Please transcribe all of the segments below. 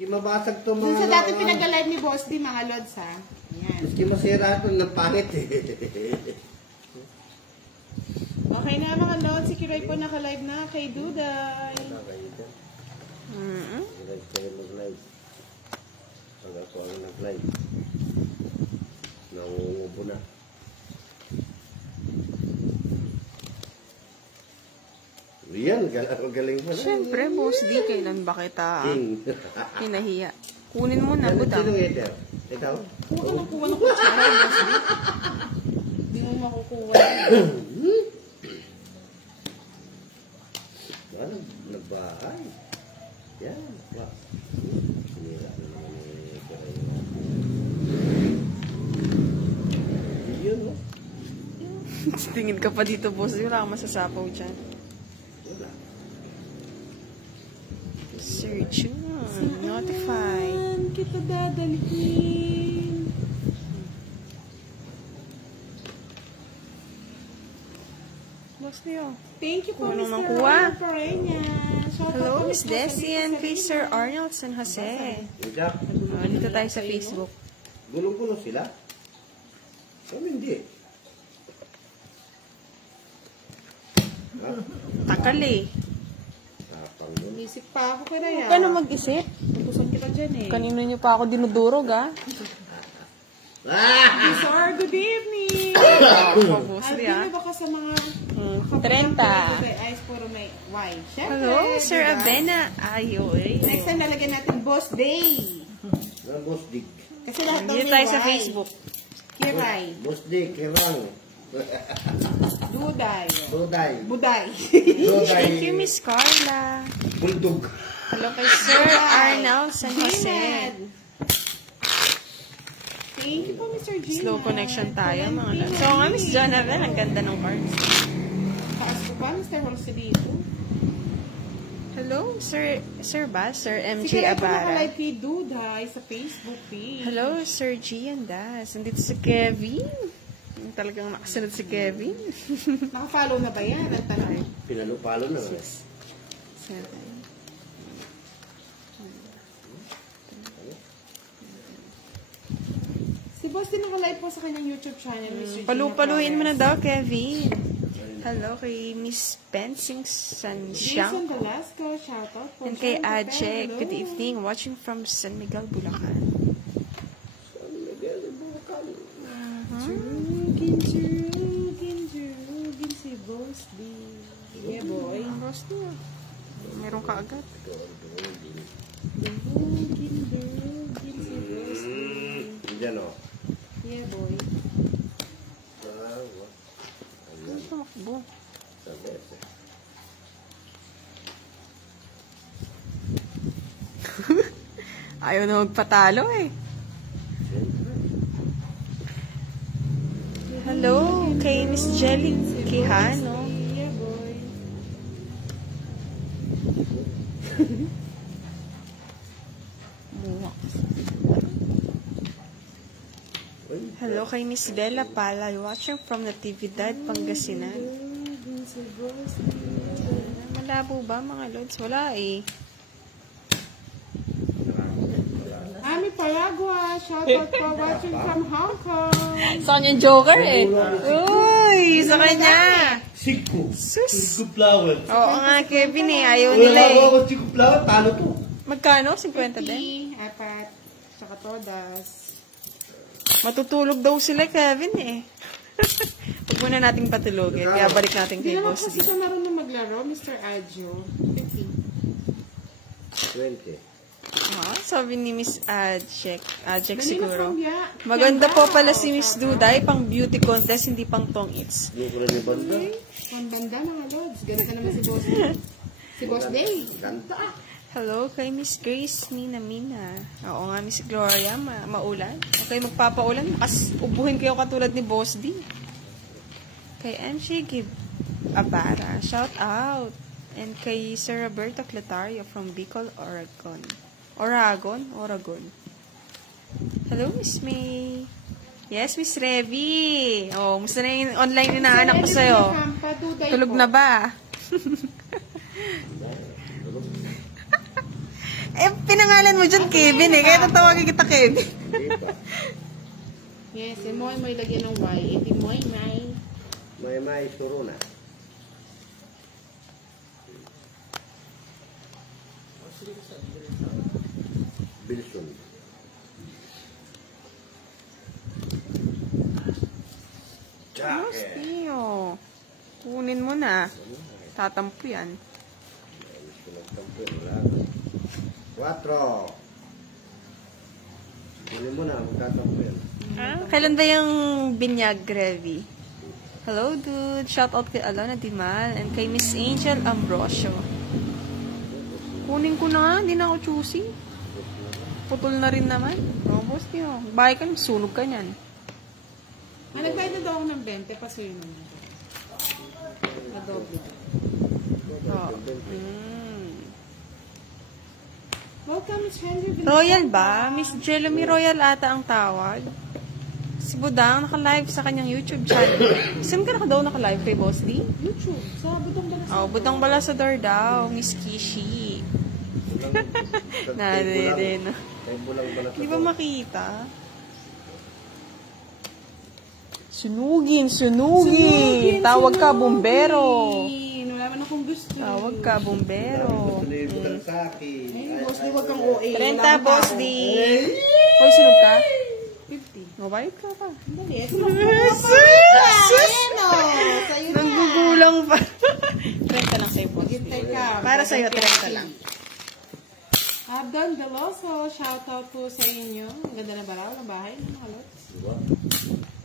Mabasag to mga... Dun sa dati pinag-live ni Boss D, mga lods, ha? Ayan. Maski masira ito ng pangit eh. Okay na mga lods, si Kiray po naka-live na kay Duday. Live kayo mag-live. Ang ako ang nag-live. Nangungubo na. Yan, galing pa na. Siyempre, Boss D, kailan ba kita hinahiya? Kunin mo na, budang. Sinong hater? Ikaw? Kuha ng kutsara, Boss D. Hindi mo makukuha. Nagbahay. Yan. Sinira na naman yung karay. Yun, no? Tingin ka pa dito, Boss D. Wala kang masasapaw dyan. Sir June, notify. Saan kita dadalhin? Boss Leo. Thank you po, Walang Mr. nakuha. Pereña. Hello, Miss Desi and kay Sir Arnold San Jose. Dito tayo sa Facebook. Gulong-gulong sila? Kami hindi. Takal eh. Umisip pa ako kaya. Huwag ka na mag-isip. Tutusan kita dyan eh. Kanino niyo pa ako dinudurog, ha? Sir, good evening! Boss At Leo, hindi ba ka sa mga 30. Ice puro may Y? Siyempre, Hello, Sir diba? Abena. Ayoy. Next time nalagyan natin Boss Day. Boss Dick. Kasi lahat daw Dito may tayo sa Y. Facebook. Kiray. Boss Dick, Kirang. Duday. Duday. Buday. Duday. Thank you, Miss Carla. Bulldog. Hello kay Sir Arnold San Jose. Thank you po, Mr. G. Slow connection tayo, mga lahat. So nga, Miss Jonathan, ang ganda ng cards. Taas ko pa, Mr. Rosalito. Hello, Sir Bas, Sir MJ Sige, ako Abara. nakalive kay Duday sa Facebook page. Hello, Sir Gian Das. Nandito si Kevin. Talagang nakasunod si Kevin. Naka-follow na ba yan? Ang tanong. Pinalo-palo na. Si Boss din naka-live po sa kanyang YouTube channel, Mr. G. Palupaluin mo na daw, Kevin. Hello kay Miss Pensing Sanxiang. Jason Velasco, shoutout po. And kay Sean Adje, Papel, good hello. evening. Watching from San Miguel, Bulacan. Turugin si Boss D. Yeah, boy. Boss niya. Meron ka agad. Turugin si Boss D. Diyan o. Yeah, boy. Ano tumakbo? Ayaw na magpatalo eh. Hello kay Miss Jelly Quijano. Yeah, boy. Hello kay Miss Bella Palay, watching from Natividad, Pangasinan. Turugin si Boss D. Malabo ba mga lods? Wala eh. Ami Paragua, shoutout po watching from Hong Kong. Saan yung Joker eh? Uy, sa kanya. Siku. Sus. Siku flower. Oo nga, Kevin eh. Ayaw Wala nila ako eh. ako Siku flower. Talo to. Magkano? 50 din? Apat, saka todas. Matutulog daw sila, Kevin eh. Huwag muna nating patulogin. Kaya balik natin Hindi kay naman Boss kasi D. siya marunong maglaro, Mr. Adjo. 20. Sabi ni Miss Ajek. Ajek Dali na, siguro. Sombia. Maganda Yan po daw. pala si Miss Duday. Pang beauty contest, hindi pang tong its. Hindi ko na ni Banda. Ang banda mga lods. Ganda naman si Boss D. Si Boss Day. Ganda. Hello kay Miss Grace Mina. Oo nga, Miss Gloria. Maulan. Okay, magpapaulan. Ubuhin kayo katulad ni Boss D. Kay MJ Give Abara. Shout out. And kay Sir Roberto Clatario from Bicol, Oregon. Oregon. Hello, Miss May. Yes, Miss Revy. Oh, musta na yung online na anak ko sa'yo? Tulog na ba? Eh, pinangalan mo dyan, Kevin eh. Kaya tatawagin kita, Kevin. Hindi pa. Yes, si Moy may lagyan ng Y. Iti Moy, Nay. May suro na. Bilson. Bosti, oh. Kunin mo na. Tatampo yan. Gusto nagtampo. Wala. 4. Kunin mo na. Magtatampo yan. Kailan ba yung binyag gravy? Hello, dude. Shout out kay Alona Dimal and kay Miss Angel Ambrosio. Kunin ko na nga. Hindi na ako choosy. Putol na rin naman. Oh, Bosti, oh. Bahay ka, sunog ka niyan. Nagbayad na daw ako ng 20. Pasuyo naman. Nadoble. Oh. Welcome, Miss Henry. Royal ba? Miss Jelemy Royal ata ang tawag. Si Budang naka-live sa kanyang YouTube channel. Saan ka daw naka-live kay Boss D? YouTube. Sa Budang Balasador. Oh, Budang Balasador daw. Miss Kishi. Naririn. Di ba makita? Sunugin. Tawag ka, bumbero. Wala man akong gusto. Tawag ka, bumbero. Gusto na yung butang sa akin. Ay, Boss D, huwag kang OA. 30, Boss D. Hoy, sunog ka? 50. Mabait ka pa. Dali, ito na. Nanggugulang pa. 30 lang sa'yo, Boss D. Teka. Para sa'yo, 30 lang. Abdon Veloso, shoutout po sa inyo. Ang ganda na baraw ng bahay ng mga lots. Diba?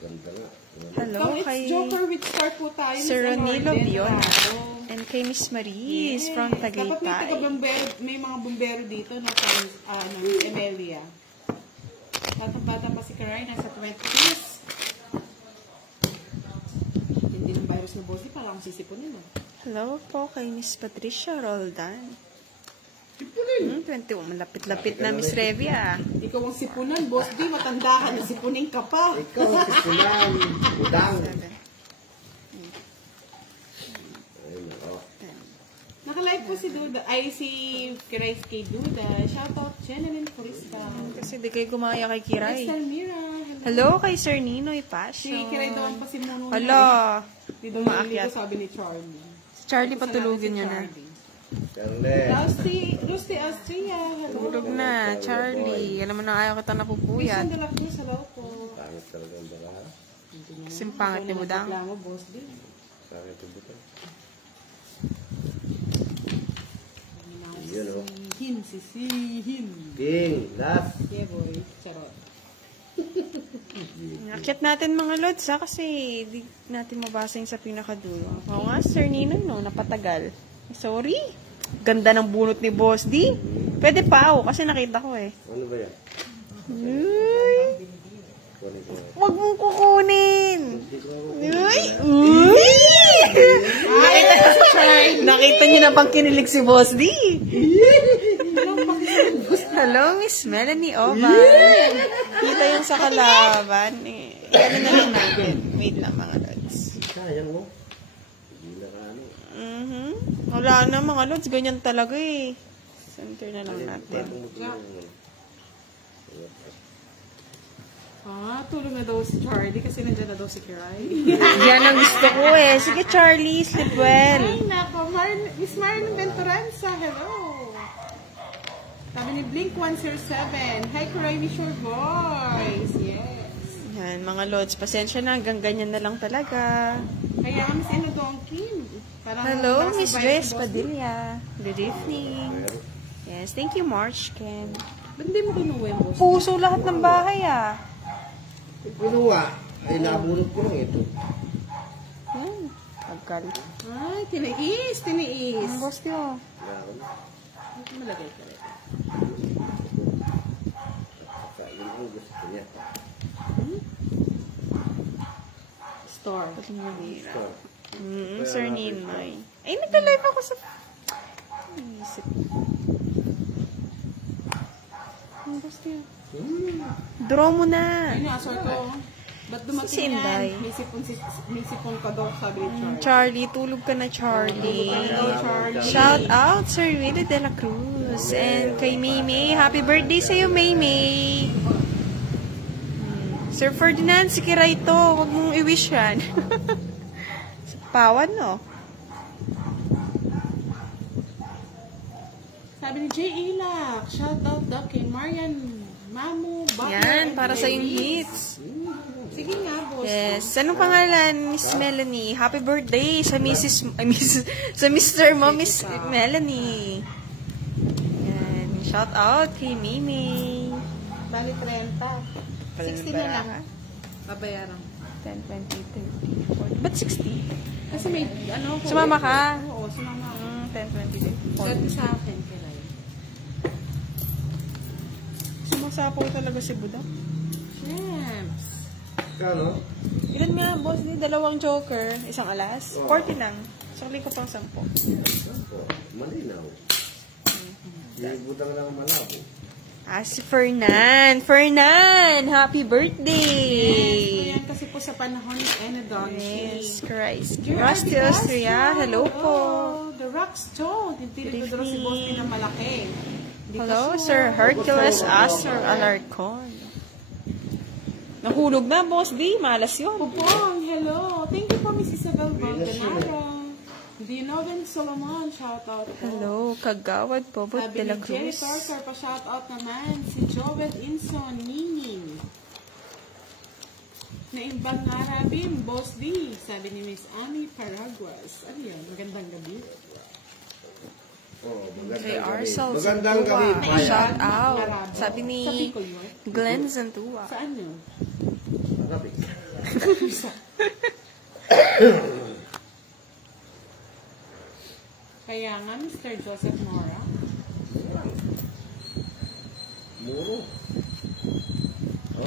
Ganda nga. Hello It's kay Joker with Star po tayo. Sir Ronilo Miss Amorden, Biona. bravo. And kay Miss Maris from Dapat may Tagaytay. taga-bombero, may mga bombero dito na sa Emelia. Batang-bata pa si Karay, nasa 20s. Hindi ng virus na bossy, parang sisipunin mo. Hello po kay Miss Patricia Roldan. 21. Malapit-lapit na Miss Revia. Ikaw ang sipunan, boss D, matanda ka na, sipunin ka pa. Ikaw, sisilan. Udang. 7. Ay, nako. Naka-live po si Duda, ay si Kiray kay Duda. Shoutout, Jeneline Forista. Kasi di kayo gumaya kay Kiray. Crystal Mira. Hello kay Sir Ninoy Si Passion. Kiray daw pa si Mono. Hala. Di daw Umaakyat. nalito, sabi ni Charlie. Si Charlie patulugin niya na. Charlie. Rusty Austria. Hello. Tulog na, Charlie. Alam mo na ayaw kita napupuyat. Christian de la Cruz, hello po. Pangit talaga ang baka. Simpangat ni Budang. Reklamo, boss D. Pangit ang butang. Yun, oh. Sisihin. King, last. Yeah, boy. Charot. Akyat natin mga lods ha, kasi di natin mabasa yung sa pinakadulo. Oo nga, Sir Nino, no, napatagal. Sorry. Ganda ng bunot ni Boss D. Pwede pa ako, kasi nakita ko eh. Ano ba yan? Uy, Kunin ko. wag mong kukunin. Uy, uy. Nakita niyo na pang kinilig si Boss D. Hello, Miss Melanie Oban. Kita yung sa kalaban. Ano na lang natin. Wait lang mga lods. Sayang mo. Hindi na ka ano. Wala na mga lods. Ganyan talaga eh. Center na lang natin. Tulog na daw si Charlie kasi nandiyan na daw si Kiray. Yan ang gusto ko eh. Sige Charlie, sleep well. Ay, nako. Miss Marlon Venturanza, hello. Sabi ni Blink-107, hi, Kiray, miss your voice. Yes. Yan, mga lods. Pasensya na. Hanggang ganyan na lang talaga. Kaya Miss Ino Donkey. Hello, Miss Grace Padilla. Good evening. Yes, thank you, March Ken. Ba't hindi mo kinuha yung boss? Puso lahat ng bahay ah. Pinuha. Ay, nabunot ko lang ito. Yan. Pagkal. Ay, tiniis. Ang boss niyo. Malagay ka rin. Yun ang gusto niya. Store. Ito. Sir Ninoy. Ay, nagka-live ako sa... Isip. Ang boss niyo. Draw mo na. Ay, nasor ko. Ba't Si dumating Inday. yan? May sipon ka daw, sabi ni Charlie. Charlie, tulog ka na, Charlie. Hello, Charlie. Shout out, Sir Willie de la Cruz. And kay Maymay, happy birthday sa'yo, Maymay. Sir Ferdinand, si Kiray to. Huwag mong i-wish yan. Pawan, no? Sabi ni Jay Ilak, shout out daw kay Marian Mamu, Butler, Yan, and para sa yung Ladies. hits. Sige nga, boss. Yes. Anong pangalan, Miss Melanie? Happy birthday sa sa Mr. mo, Miss Melanie. Yan. Shout out kay Mimi. Bali 30. 60 na lang. Babayaran. 10, 20, 30, 40. Ba't 60? Kasi may, ano ko. Sumama ka? Oo, sumama ako. 10, 20, 30, 40. Swerte sa akin, Kiray. Sumasapaw talaga si Buda. Champs. Kano? Ilan nga, boss? Dalawang joker. Isang alas. 40 lang. Sakli ko pang 10. Malinaw. Butang lang malabo. Si Fernan. Fernan! Happy birthday! Yes, kasi po sa panahon ni Enodon. Yes, Christ. Dear Rusty Ate Austria, Casio, hello po. The Rockstone. Tinitili ko daw si Boss na malaki. Hindi Hello, ka Sir sure. Hercules Astor Alarcon. Nahulog na, Boss D. Malas yun. Pupong, hello. Thank you po, Miss Isabel Valdenaro. Dinoven Solomon, shout out po. Hello, Kagawad Bobot Sabi de la ni Jerry Cruz. Torcar, pa-shout out naman. Si Joel Inson, Nining. Naimbang nga rabin, Boss D. Sabi ni Miss Ami Paraguas. Ano yan? Magandang gabi. Oh, Kay magandang gabi. Arsal Magandang gabi. Zantua. Brian. Shout out. Marabo. Sabi ni Sabi ko yun. Glenn Zantua. Saan yun? Magabi. Kaya nga, Mr. Joseph Mora. Muro.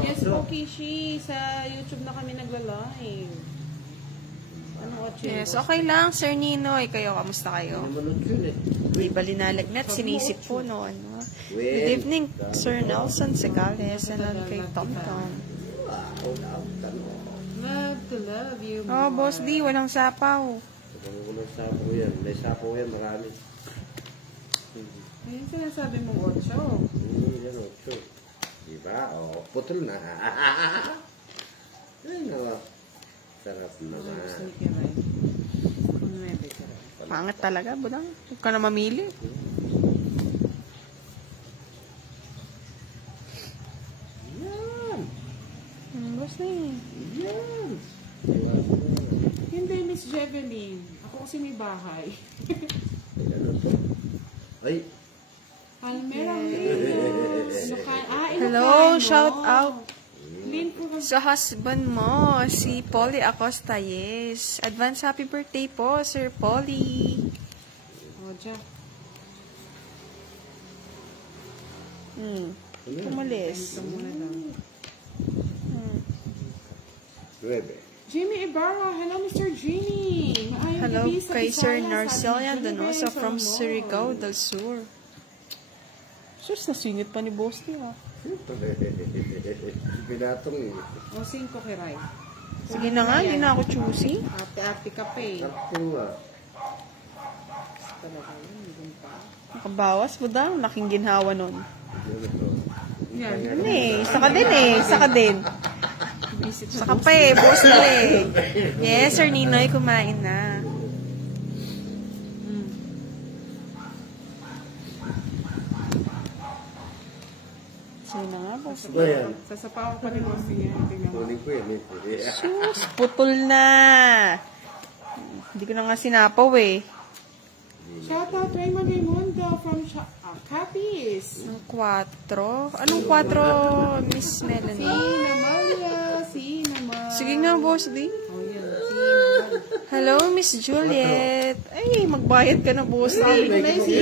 Yes po, Kishi. Sa YouTube na kami nagla-live. Anong watch yun? Yes, okay lang, Sir Ninoy. Kayo, kamusta kayo? Namanod yun eh. Di ba linalagnat? Sinisip po noon. No? Well, Good evening, Sir Nelson Segales. And then kay Tom Tom. Love to love you more. Oh, Boss D, walang sapaw. Walang sapo yan. May sapo yan, marami. Ayun sinasabi mong 8. Yan, 8. Diba? O, putol na. Ay, nawa. Sarap naman. Gusto ni Kiray. Kung 9 Kiray. Pangat talaga, budang. Huwag ka na mamili. Yan. Boss D. Yan. Hindi, Miss Jeveline. Ako kasi may bahay. Ano to? Ay, Almera Hello, shout out. Lin po kasi. Sa husband mo, si Polly Acosta, yes. Advance happy birthday po, Sir Polly. O, dyan. Pumalis. Ito muna daw. Nuebe. Jimmy Ibarra. Hello, Mr. Jimmy. Maayong Hello gabi sa kay Sir Bisaya, Narcelia sabi ni Donoso Jennifer from Solomon. Surigao del Sur. Sus, nasingit pa ni Boss D, ha? Pinatong eh. O, 5 Kiray. Sige na nga, hindi na ako choosy. Ate-ate ka pa eh. Sakto nga. Talaga yun, hindi pa. Nakabawas, budang. Laking ginhawa nun. Yan. Ano eh, saka din eh, saka din. Saka pa eh, Boss D eh. Yes, Sir Ninoy, kumain na. Sige na nga, Boss. Ba yan? Sasapawan pa rin mo siya. Tingnan mo. Kunin ko yan eh. Sus, putol na. Hindi ko na nga sinapaw eh. Shout out Raymond Raimundo from Capiz. Ang 4? Anong 4, Miss Si Melanie? Namalia. Si Namal. Sige nga, Boss D. Oh, yan. Si Namal. Hello, Miss Juliet. Ay, magbayad ka na, Boss D. Sabi ko na yung si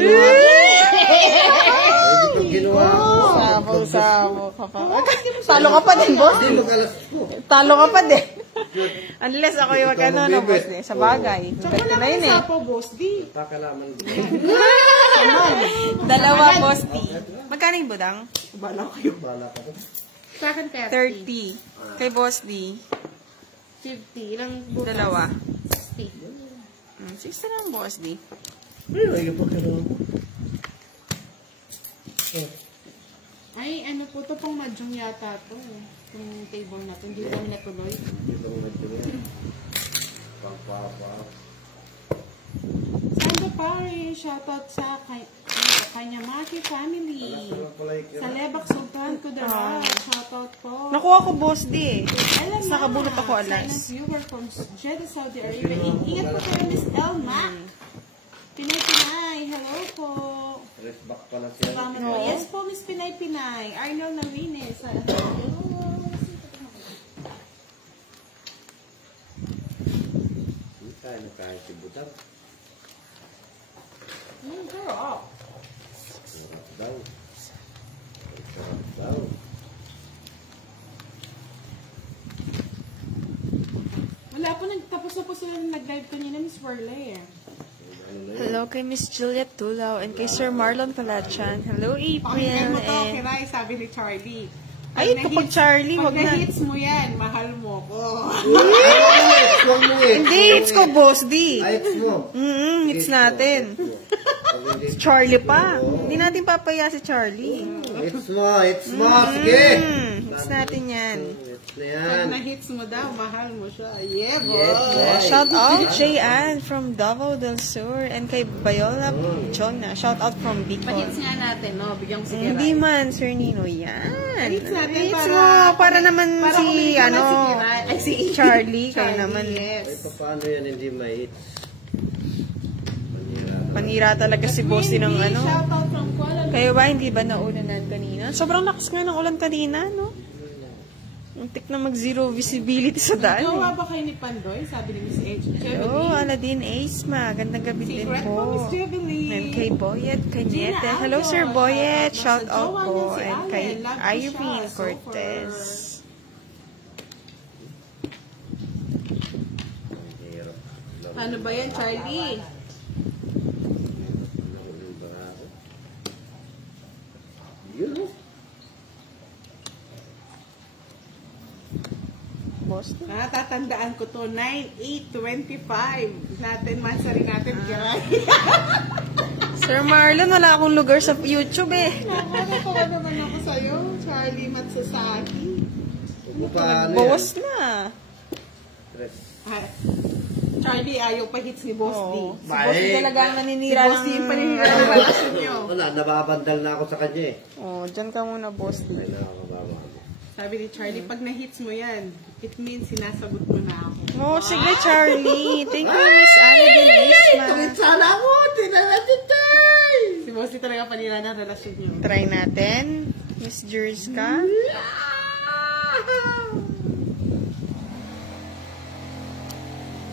Ito ginawa ko. Sabaw ka pa. Talo ka pa din, Boss D. Magalas ko. Talo ka pa din. Unless ako yung magkano na, Boss D. Sa bagay. Tsaka Pwede lang na yun isa eh. po, Boss D. Pakalaman ko. Dalawa, Boss D. Magkano yung budang? Bala kayo. Bala ka. Sa akin 30. 30. Kay Boss D. 50. Ilang butas? Dalawa. 60. 60 lang, Boss D. Ay, po kayo. Ay, ano po to pang mahjong yata to. Itong table na to. Hindi kami natuloy. Dito mo ito yan. Pangpapa. Sandra Pari, shoutout sa Kanyamaki family. Sa Lebak Sultan Kudarat, shoutout po. Nakuha ko, Boss D. Elma, Tapos nakabulot ako alas. silent viewer from Jeddah, Saudi Arabia. Ingat po kayo, Miss Elma. Pinay-Pinay, hello po. Rest back pala siya. Salamat po. Yes po, Miss Pinay-Pinay. Arnold Navines. Hello. Kaya si Budak. Sarap. Sarap daw. Sarap daw. Wala po, tapos na po sila nag-live kanina, Miss Warley. Hello kay Miss Juliet Tulaw and kay Sir Marlon Palachan. Hello, Pakinggan April. mo to, And... Kiray, sabi ni Charlie. Ay, ito pag Charlie, wag Pag na. na-hits mo yan, mahal mo ko. Hindi, it's ko, Boss D. Ay, it's mo. Hits natin. Charlie pa. Hindi natin papaya si Charlie. It's mo. It's mo. Sige. Hits natin yan. It's na Pag yan. na-hits mo daw, mahal mo siya. Yeah, boy. Yes, boy. Shout out Jay Ann from Davao del Sur and kay Bayola Jonna. Shout out from Bicol. Pag-hits nga natin, no? Bigyan ko si Kiray. Hindi man, Sir Nino. Yan. Hits natin Hits para- mo. Para naman Para si, kumita na ano, si Kiray. Ay, si Charlie. Kayo Charlie, naman. yes. Ay, paano yan hindi ma-hits? Panira talaga si Boss din ng ano. Shout out from Kuala Lumpur. Kayo ba, hindi ba naulanan kanina? Sobrang lakas nga ng ulan kanina, no? Muntik na mag-zero visibility sa daan. Gawa Eh. ba kayo ni Pandoy? Sabi ni Miss H. Hello, Aladin Aisma. Gandang gabi din Secret po, Miss po. Jubilee. And kay Boyet Gina Cañete. Hello, Aldo. Sir Boyet. Shout Nasa out jowa po. niya si And Allen. kay Love ko siya. Irene So Cortez. Ano ba yan, Charlie? Yun, no? Boss. Natatandaan ko to, 9/8/25. Natin, mansari natin, Kiray. Sir Marlon, wala akong lugar sa YouTube eh. Nakakatawa naman ako sa'yo, Charlie Matsasaki. Kung paano yan? Bawas na. Tres. Ah, Charlie, ayaw pa hits ni Boss D. Oo. Si Bye. Boss talaga ang naninira Si Boss D yung paninira ng ng... relasyon nyo. Wala, nababandal na ako sa kanya eh. Oh, dyan ka muna, Boss. Ay, nakakababa ako. Sabi ni Charlie, pag na-hits mo yan, it means sinasagot mo na ako. Oh, sige, Charlie. Thank you, Miss Aladin Aisma. Sana mo, tinalatin tayo! Si Boss D talaga panira ng relasyon nyo. Try natin. Miss Jerska.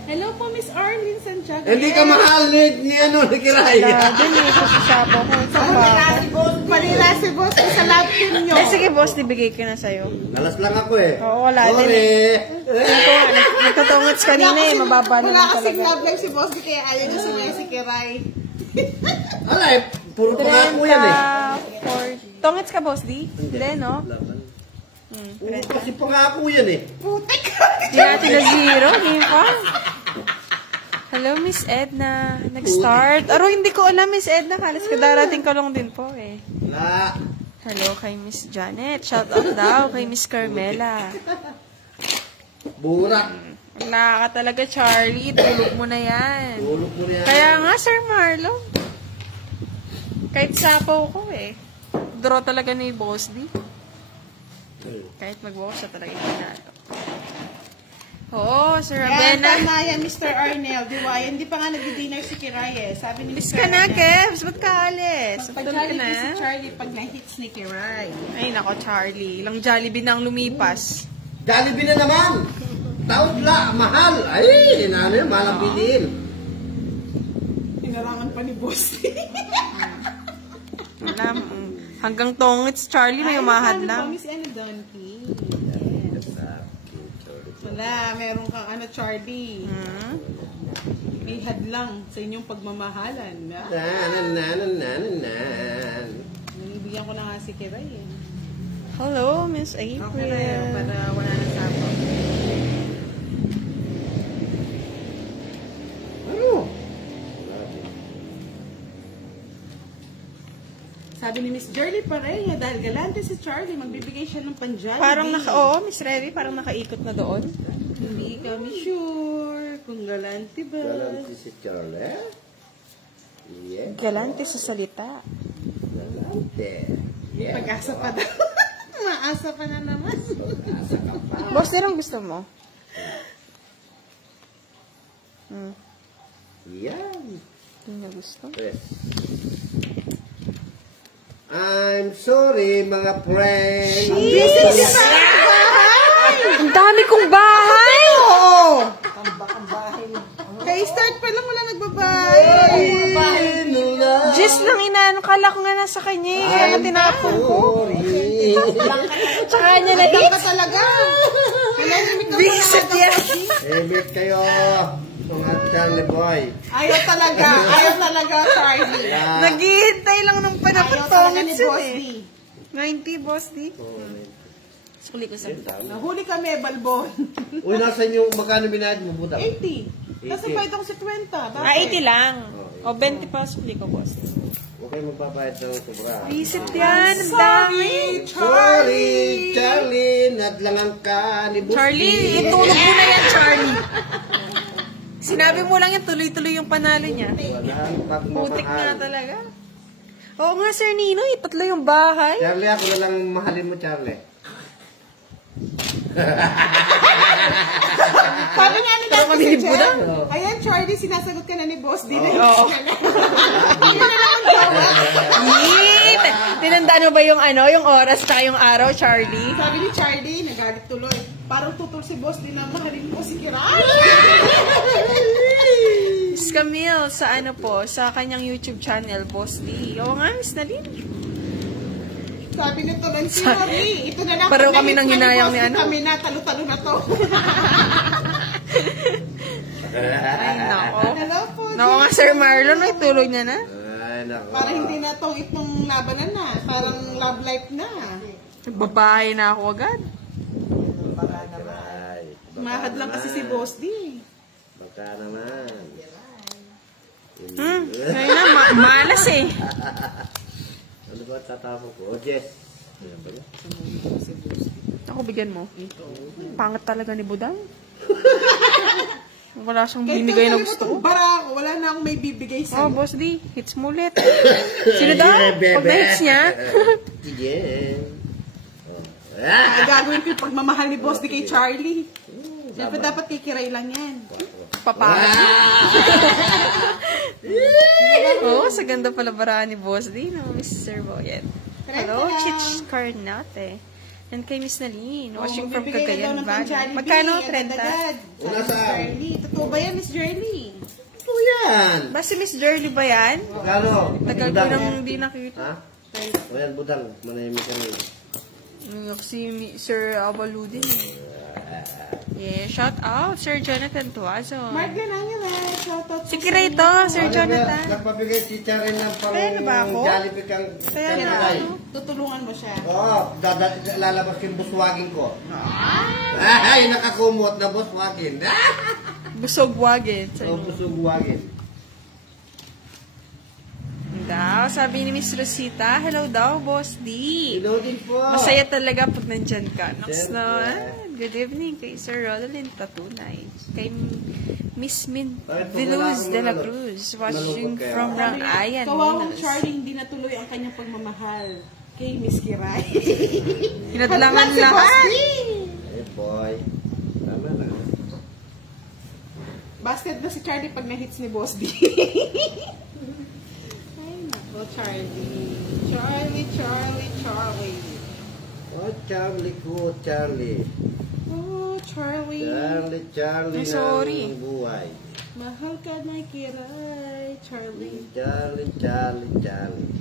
Hello po, Miss Arlene Santiago. Hindi ka mahal ni ano, ni Kiray. Dyan eh, sasasapa ko. Panira si Boss D sa love team nyo. Eh, sige, boss, ibigay ko na sa'yo. Nalas lang ako eh. Oo, wala din Sorry. Nagkatungits kanina eh, mababa Wala naman kasing talaga. love life si Boss D, kaya ayaw niya sumaya si Kiray. Alay, puro pangako yan eh. Tungits ka, boss, di? Hindi, no? Puro kasi pangako yan eh. Putik! Hindi natin na zero, di pa? Hello, Miss Edna. Nag-start. Aro, hindi ko alam, Miss Edna. Kalis ka, darating ka lang din po eh. Wala. Hello kay Miss Janet. Shout out daw kay Miss Carmela. Burak. Wala ka talaga, Charlie. Tulog mo na yan. Tulog mo yan. Kaya nga, Sir Marlon. Kahit sapaw ko eh. Draw talaga ni Boss D. Kahit mag-walk siya talaga hinalo. Oo, Sir Yan, Abena. tama yan, Mr. Arnel. Diba? Hindi pa nga nagdi-dinner si Kiray eh. Sabi ni Miss Mr. ka na, Arnel. Kevs. Ba't ka alis? Pag Tulog ka Jollibee si na. Charlie, pag na-hits ni Kiray. Ay, nako, Charlie. Ilang Jollibee nang lumipas. Jollibee na naman. Taot la, mahal. Ay, ano yun, mahal ang bilhin. Pinarangan pa ni Boss. Wala. Hanggang tongits, Charlie, may umahad Ay, lang. Miss Anna Donkey. Wala, meron kang ano, Charlie. Hmm? May hadlang sa inyong pagmamahalan. Ah. Nan. Nanibigyan ko na nga si Kiray eh. Hello, Miss April. Okay na yun, para wala nang sapo. Ano? Sabi ni Miss Jerly Pareha, dahil galante si Charlie, magbibigay siya ng panjali. Parang oo, Miss Remy, parang nakaikot na doon. Hindi kami sure kung galante ba. Galante si Charlie. Yeah. Galante sa salita. Galante. Yeah. Pag-asa pa daw. Maasa pa na naman. Pag-asa ka pa. Boss, anong gusto mo? Yan. Hindi na gusto. Yes. I'm sorry, mga friends. Ang dami kong bahay! Oo! Kaya start pa lang wala nagbabayad. Just lang inaano, kala ko nga nasa kanya eh. Kaya tinapon ko. Tsaka niya na Tama hit. ka talaga. Kailangan ka Bisit yan. Emit kayo. Mga Charlie boy. Ayaw talaga. Ayaw talaga, Charlie. Naghihintay lang ng panapon Ayaw talaga ni pongits yun Boss eh. D. 90, Boss D. Sukli ko sa Nahuli kami, balbon. Uy, nasa inyo, magkano binayad mo, buta? 80. Kasi bayad ako sa 20. Bakit? 80 lang. O 20 pa sukli ko, Boss. Huwag kayo magbabayad ng sobra. Bisit yan. Ang dami. Sorry, Charlie. Nadlangan ka ni Busti. Charlie, itulog mo na yan, Charlie. Sinabi mo lang yan, tuloy-tuloy yung panalo niya. Walang Putik na pagmamahal. talaga. Oo nga, Sir Nino, itatlo yung bahay. Charlie, ako na lang mahalin mo, Charlie. Sabi nga ni Dr. kami ni Jen, Buda. ayan, Charlie, sinasagot ka na ni Boss D. Oo. Yeet! Tinandaan mo ba yung yung oras tsaka yung araw, Charlie? Sabi ni Charlie, nagalit tuloy. Parang tutol si Boss D na mahalin mo si Kiray. Miss Camille, sa sa kanyang YouTube channel, Boss D. Oo nga, Miss Nadine. Sabi nito lang si Harry. Ito na lang. Pareho pag kami nahit nang na hinayang Boss ni D, ano. Kami na, talo-talo na to. Ay, nako. Hello po, Nako nga, Sir Marlon, ay tuloy niya na. Ay, nako. Parang hindi na itong labanan na. Parang love life na. Babae na ako agad. Ay, baka Mahad lang kasi si naman. Boss D. Baka naman. Ngayon na, malas eh. Ano ba tatapon ko? Oh, Jess. Ayan ba yun? Ako, bigyan mo. Pangat talaga ni Budang. Wala siyang binigay na gusto ko. Bara ako, wala na akong may bibigay Oh, sa'yo. Boss D, hits mo ulit. Sino daw? Yeah, bebe. Pag na-hits niya? Yeah. Ang gagawin ko yung pagmamahal ni Boss D kay Charlie. Siyempre dapat kay Kiray lang yan. Papagat. Oo, sa ganda pala baraan ni Boss D, no, Mr. Boyet. Hello, Chich Carnate. And kay Miss Naline, watching from Cagayan Valley. Magkano? 30? Una sa... Charlie, totoo ba yan, Miss Jerly? Ito yan. Ba si Miss Jerly ba yan? Magkano? Tagal ko Budang. nang hindi nakita. Ha? O yan, budang. Manahimik kami. Si Sir Abaludin eh. Yeah, shout out, Sir Jonathan Tuazo. Mark Lanangin eh. Shoutout Si Kiray to, Sir Jonathan. Nagpabigay si Charin ng pang Kaya na ba ako? Jollibee kang Kaya na kanilay. ako. Tutulungan mo siya. Oo, lalabas ko yung buswagin ko. Ay, nakakumot na buswagin. Busog wagin. Oo, buswagin. Daw, sabi ni Miss Rosita, hello daw, Boss D. Hello din po. Masaya talaga pag nandyan ka. Nox Siyempre. na. Good evening kay Sir Rodolin Tatunay. Kay Miss Min Bakit Viluz wala de la akong Cruz. Watching nalungkot kaya? from Rangayan, Kawawang Minas. Charlie, hindi natuloy ang kanyang pagmamahal kay Miss Kiray. Hinadlangan Si Boss lahat. D. Eh, boy. Tama na. Basket na si Charlie pag na-hits ni Boss D. Ay, nako, Charlie. Charlie, Charlie, Charlie. Oh, Charlie ko, Charlie. Oh, Charlie. Charlie, Charlie Ay, sorry. ng buhay. Mahal ka na Kiray, Charlie. Charlie, Charlie, Charlie.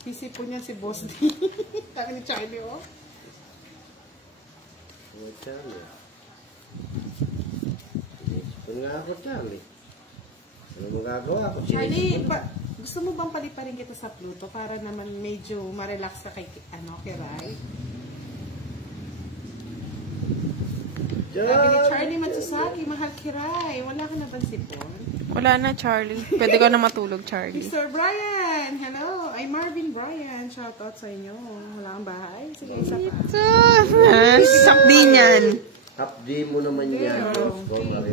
Busy po niya si Boss D. Sabi ni Charlie, oh. Oh, Charlie. Inisipin nga ako, Charlie. Ano magagawa ko? Charlie, Gusto mo bang paliparin kita sa Pluto para naman medyo ma-relax ka kay, Kiray? Sabi ni Charlie Matsusaki, mahal Kiray. Wala ka na ba sipon? Wala na, Charlie. Pwede ko na matulog, Charlie. Mr. Brian, hello. Ay, Marvin Brian. Shout out sa inyo. Wala kang bahay? Sige, isa pa. Sakdi niyan. Hapdi mo naman yan.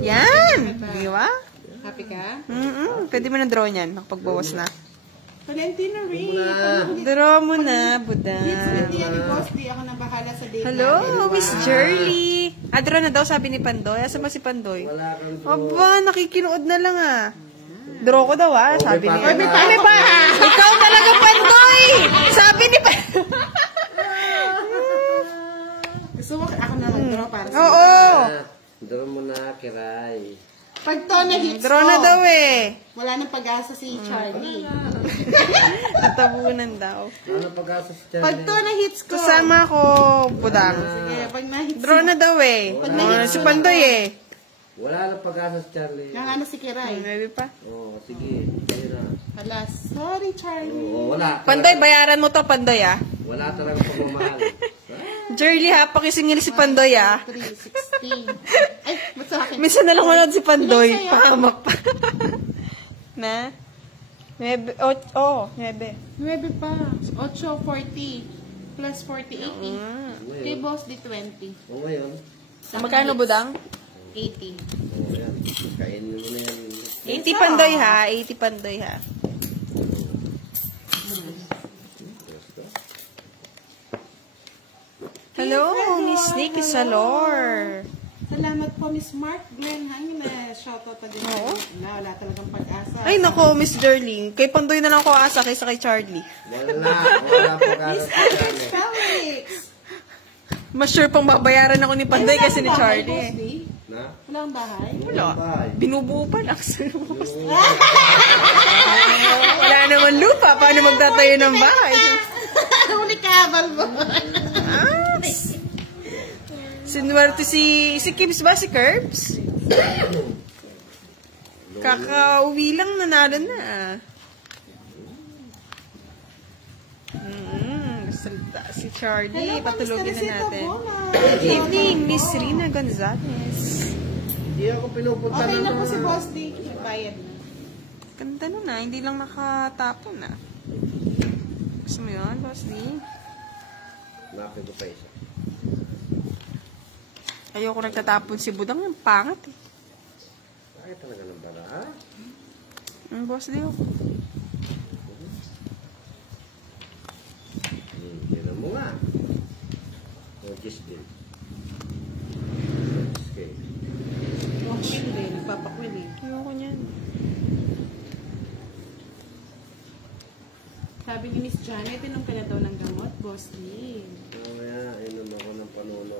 Yan! Di ba? Happy ka? Pwede mo na draw niyan. Nakapagbawas na. Valentino Ray. Draw mo na, Buda. Hits with Tia ni Boss D. Ako na bahala sa date Hello, natin. Miss Jerly. Draw na daw, sabi ni Pandoy. Asa ba si Pandoy? Wala kang Aba, nakikinood na lang ah. Draw ko daw ah, sabi ni... may pa- May pa! Ikaw talaga, Pandoy! Sabi ni Pandoy. Gusto mo ako na mag-draw para sa Oo. Draw mo na, Kiray. Pag to na hits Draw ko, na daw eh. wala nang pag-asa si Charlie. Natabunan daw. Ano pag-asa si Pag Charlie? to na hits ko. Kasama ko, Budang. Sige, pag na-hits Draw na daw eh. Si Pandoy eh. Wala na pag-asa si Charlie. Nang si Kiray. Maybe pa. Oo, sige. Sige na. Hala, sorry Charlie. Oo, wala. Pandoy, bayaran mo to, Pandoy ah. Wala talaga pagmamahal. Jerly ha, pakisingil si Pandoy ah. 3, 16. Ay, ba't sa akin? Minsan na lang manood si Pandoy. Ilan sa'yo? Pahamak pa. Na? 9. Oh, 9. 9 pa. 8, 40. Plus 40, 80. Kay Boss D, 20. O ngayon, Magkano, Budang? 80. o yan. Kainin mo na yan. 80 Pandoy ha. 80 Pandoy ha. Hello, Miss Nicky Salor. Salamat po, Miss Mark Glenn Hangles. Shoutout pa din. Wala talagang pag-asa. Ay, nako, Miss Jerling. Kay Pandoy na lang ako asa kaysa kay Charlie. Wala pag-asa si Charlie. Felix! Mas sure pang babayaran ako ni Pandoy kasi ni Charlie. Boss D? Na? Wala ang bahay? Wala. Bye. Binubuo pa lang. Wala naman lupa. Paano magtatayo ng bahay? Huli kabal mo. Sinuwerte si Kims ba? Si Curbs? Kakauwi lang, nanalo na. Salita si Charlie. Patulogin na natin. Good evening, Miss Rina Gonzalez. Hindi ako pinupunta Okay na ng po si mga- Boss D. Bayad na. Ganda na na. Hindi lang nakatapon na. Gusto mo yun, Boss D? Napin ko pa isa. Ayoko nagtatapon si Budang. Yung pangat eh. Bakit talaga ng bala, ha? Boss D, oh. Tinan mo nga. O, just din. Okay. Wakwil din. Nagpapakwil eh. Ayoko niyan. Sabi ni Miss Janet, inom ka na daw ng gamot, Boss D. Mamaya, inom ako ng panulo.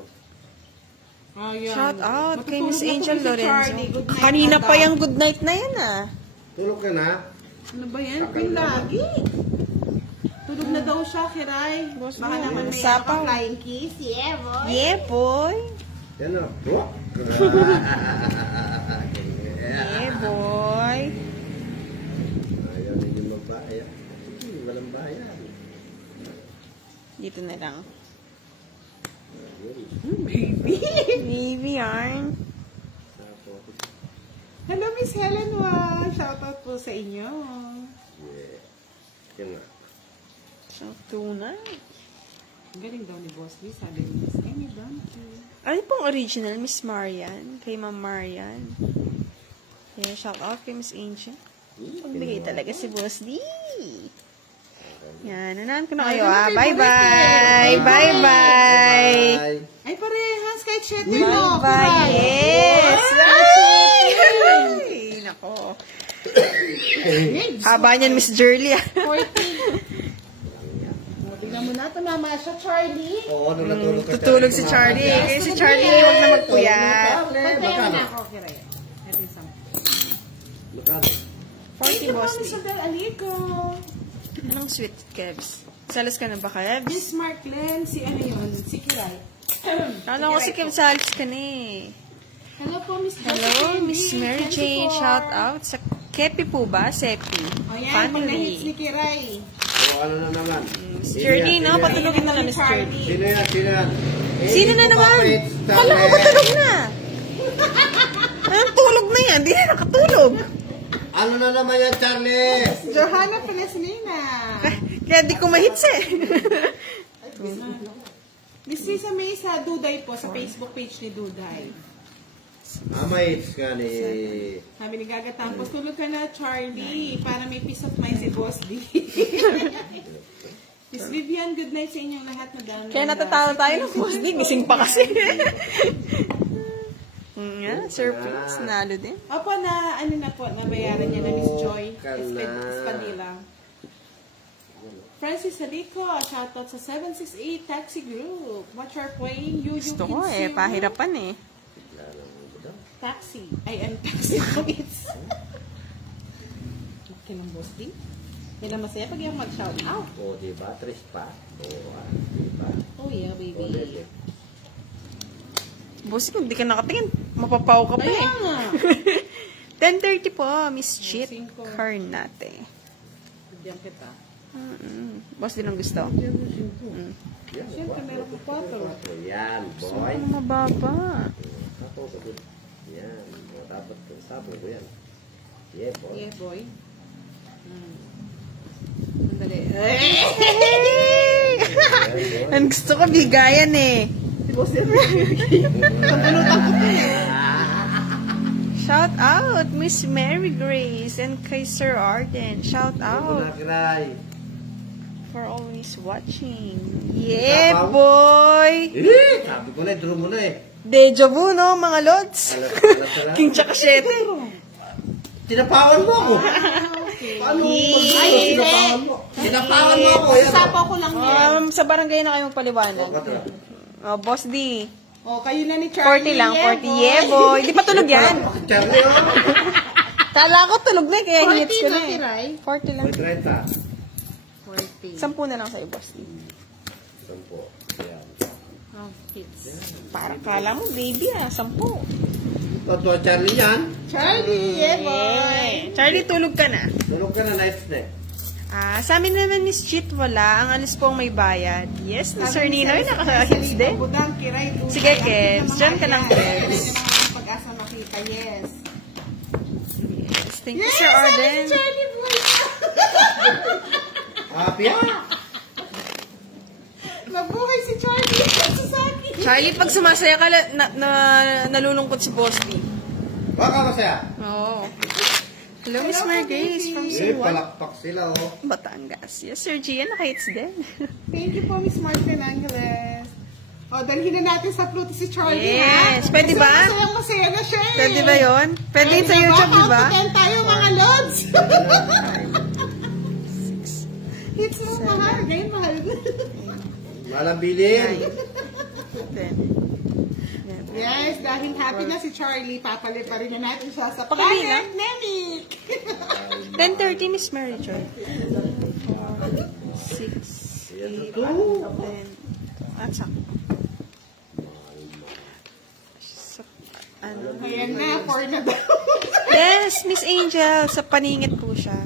Ayan. Shout out kay Matutulog Miss na Angel po si Charlie. Lorenzo. Good night Kanina na pa daw. yung good night na yan ah. Tulog ka na? Ano ba yan? Queen lagi. Tulog na daw siya, Kiray. Boss Baka mo, naman may sapaw. flying kiss. Yeah, boy. Yeah, boy. Yan o. Bro. Yeah, boy. Ayaw ninyo magbayad. Walang bayad. Dito na lang. Baby. Maybe yarn. Tapos, Hello, Miss Helen Wa. Shoutout po sa inyo. yeah. Yan nga. Siyang tuna. Ang galing daw ni Boss Lee. Sabi ni Miss Amy Dante. Ano pong original? Miss Marian? Kay Ma'am Marian. Yeah, shout out kay Miss Angel. Pagbigay talaga si Boss D. Yan, nanahan ko na kayo ah. Bye-bye! Bye-bye! Bye. Ay, parehas. Kahit 7 mo. Bye! Yes! Ay! Nako. Haba niyan, Miss Jerly ah. 14. Tingnan mo na. Tumama siya, Charlie. Oo, nung natulog ka. Tutulog si Charlie. Kaya si Charlie, huwag na magpuyat. Pagpera na ako, Kiray. Ito yung 10. Magkano? 40 Boss D. Isabel Alico. Anong sweet, Kebs? Salas ka na ba, Kebs? Miss Marklen. Si ano yun? Si Kiray. Ano ko si Kim Salas ka na eh. Hello po, Miss Hello, Josephine. Miss Mary Thank you Jane. po. Shout out sa Kepi po ba? Sepi. O yan, pag na-hits ni Family. Kiray. O, ano na naman? Miss Journey, no? Sino yan? Patulogin na lang, Miss Journey. Sino yan? Sino yan? Sino na naman? Kala ko ba tulog na? Anong tulog na yan? Di na nakatulog. Ano na naman yan, Charlie? Johanna Palaslina. Kaya di ko mahits eh. Miss Lisa May sa Duday po, sa Facebook page ni Duday. May hits ka ni... Sabi ni Gaga Tampos, tulog ka na, Charlie, para may peace of mind si Boss D. Miss Vivian, good night sa inyong lahat, madam. Kaya natatawa tayo ng boss din. Gising pa kasi. Surprise. Nalo din. Opo, na ano na po, nabayaran niya na Miss Joy Ka na. Espadilla. Francis Salico, shoutout sa 768 Taxi Group. Watch our playing You Gusto Can ko eh. See Pahirapan eh. Taxi. Ay, ang taxi commits. Okay lang, Boss D. Yan ang masaya pag yung mag-shout out. O, diba? Tres pa. O, diba? Oh yeah, O, baby. lele. Boss, kung di ka nakatingin, mapapaw ka pa Kaya eh. nga. 10:30 po, Miss Chit Carnate. Bigyan kita. Boss din ang gusto. Yan, Siyempre, meron ko 4. o, yan, boy. Ano mababa? Tapos, yan. O, dapat tapos ko yan. Yeah, boy. Yeah, boy. Sandali. Ang gusto ko bigayan eh. Si Boss D. Shout out, Miss Mary Grace and kay Sir Arden. Shout Ano out na, Kiray? for always watching. Yeah, boy! Sabi ko na, draw mo na eh. Deja vu, no, mga lods? Alas. King tsaka 7. Tinapawan mo ako. Paano mo tinapawan mo? Tinapawan mo ako. Yan. Sapo ko lang yan. Sa barangay na kayo magpaliwanag. O, Boss D. O, kayo na ni Charlie. 40 lang, 40. Yeah, boy. Di pa tulog yan? Charlie, oh. Kala ko tulog na, kaya 40 hinits ko na, na eh. Kiray. 40 lang. May 30. 40. 10 na lang sa'yo, Boss D. Sampo. Yan. Oh, hits. Para kala mo, baby 10. Totoo, Charlie yan. Charlie, yeah, boy. Charlie, tulog ka na. Tulog ka na, night snack. Sa amin naman, Miss Chit, wala. Ang alis po may bayad. Yes, ni Sir Ninoy, naka-hits din. Budang, Kiray, Duday. Sige, Kebs. Diyan ka lang, Kebs. Pag-asa makita, yes. Yes, thank you, Sir Arden. Charlie, boy. Happy ah. Mabuhay si Charlie. Sasaki. Charlie, pag sumasaya ka, nalulungkot si Boss D. Baka masaya. Oo. Hello, Miss Mary Grace from Eh, Suwan, palakpak sila, oh. Batangas. Yes, Sir Gian, naka-hits din. Thank you po, Miss Martin Angeles. O, dalhin na natin sa Pluto si Charlie, Yes. ha? Pwede ba? Masaya na siya, eh. Pwede ba yun? Pwede yun sa YouTube, di ba? Count to 10 tayo, mga lods. Hits mo, mahal. Ngayon, mahal. Malabilin. 10. Yes, dahil happy na si Charlie, papaliparin na natin siya sa Pakali na. Planet Nemic. 10:30, Miss Mary Jo. 6, 8, 10. At sakto. Ano? Ayan na, 4 na daw. Yes, Miss Angel. Sa paningit po siya.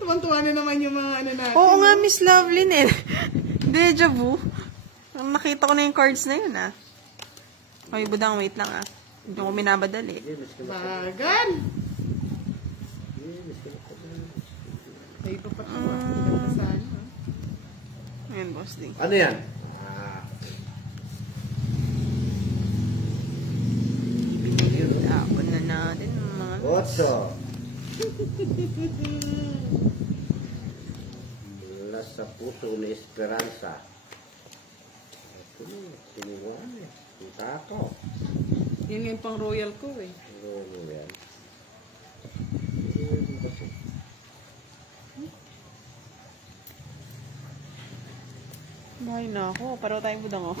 Tuwang-tuwa na naman yung mga ano natin. Oo nga, Miss Lovelyn eh. Deja vu. Nakita ko na yung cards na yun ah. Ay, budang, wait lang ah. Hindi ko minabadali. Bagan. Ay, iba pa ito. Saan? Ayan, Boss D. Ano yan? Tapon na natin ang mga... Otso. Mula sa puso ni Esperanza. Ito na, sinuwaan eh. Kita ko. Yun yung pang royal ko eh. Ano yan? Bahay na ako. Paro tayong budang oh.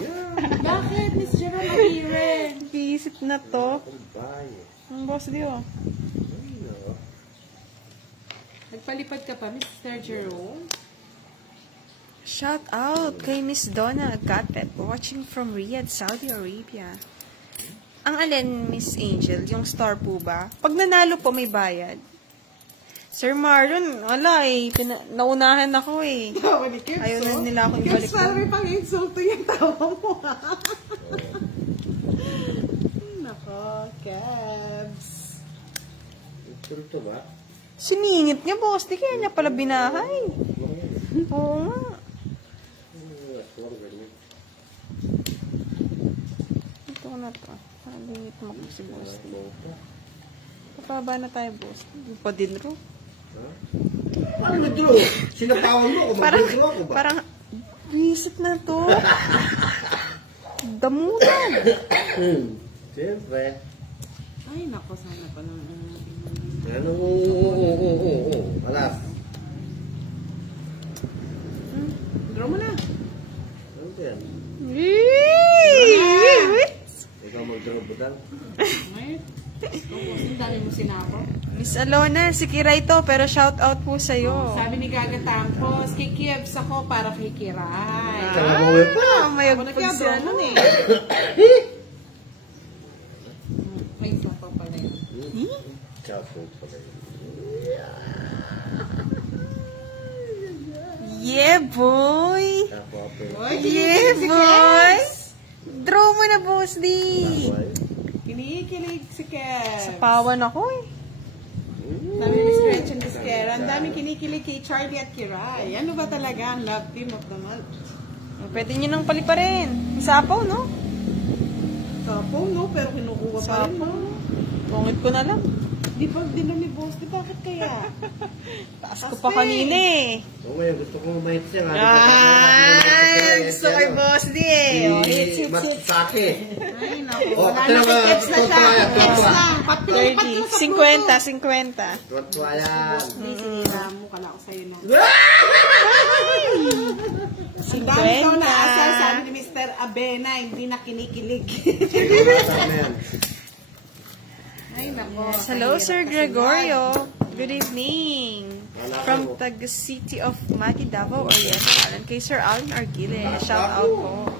Bakit, Miss Jerome Aguirre? Visit na to. Kumbay. Ang Boss D oh. Ano? Nagpalipad ka pa, Mr. Jerome? Shout out kay Miss Donna Gatpet watching from Riyadh, Saudi Arabia. Ang alin, Miss Angel, yung star po ba? Pag nanalo po may bayad. Sir Marlon, wala eh. Naunahan ako eh. Tawa ni Kebs. Ayaw na oh. nila akong Kebs, ibalik parang doon. may pang-insulto yung tawa mo. Nako, Kebs. Insulto ba? Siningit niya, boss. Di kaya niya pala binahay. Oo nga. Aswang ganyan. Ito na to. Lingit mo ko si boss. Papaba na tayo, boss. Hindi pa din ro. Ha? Ano na draw? Sinatawan mo ako. Parang, Mag-draw ako ba? parang, visit na to. Damunan. Siyempre. Ay, nako, sana pa lang. Ano? Alas. Draw mo na. Ano yan? Ikaw mag-draw butang? Ay, ang dami mo sinako. Miss Alona, si Kiray to, pero shout out po sa'yo. Sabi ni Gaga Tampos, kay Kebs ako para kay Kiray. Kalabawi pa. Mayagpag si ano eh. May isa pa pala yun. Kaso pala yun. Yeah, boy! Kapo-apo. Oy, Yeah, kinikilig si boy! Kebs. Draw mo na, boss D! Kinikilig si Kebs. Pawan ako eh. Sabi ni Miss Gretchen Vizquera, ang daming kinikilig kay Charlie at Kiray. Ano ba talaga ang love team of the month? Pwede nyo nang paliparin. Isapaw, no? Tapo, no? Pero kinukuha pa rin, no? Pungit ko na lang. Di ba din ni Boss? Di bakit kaya? Taas ko pa kanina eh. Oo ngayon, gusto kong mahit siya. Gusto kay boss D eh. Oh, hits, hits, hits. Matsake. Ay, naku. Oh, Wala ito na na kay ba? Kebs na siya. Ito, Kebs ito. lang. Patpilipat 30, lang sa 50, 50. Tuwa yan. Hindi, sinira mo. Kala ko sa'yo na. Ang dami ko na asal, sabi ni Mr. Abena, hindi na kinikilig. Ay, nako. Yes, hello, Sir Gregorio. Good evening. From Taga City of Mati, Davao Oriental. And kay Sir Alan Argile. Shout out po.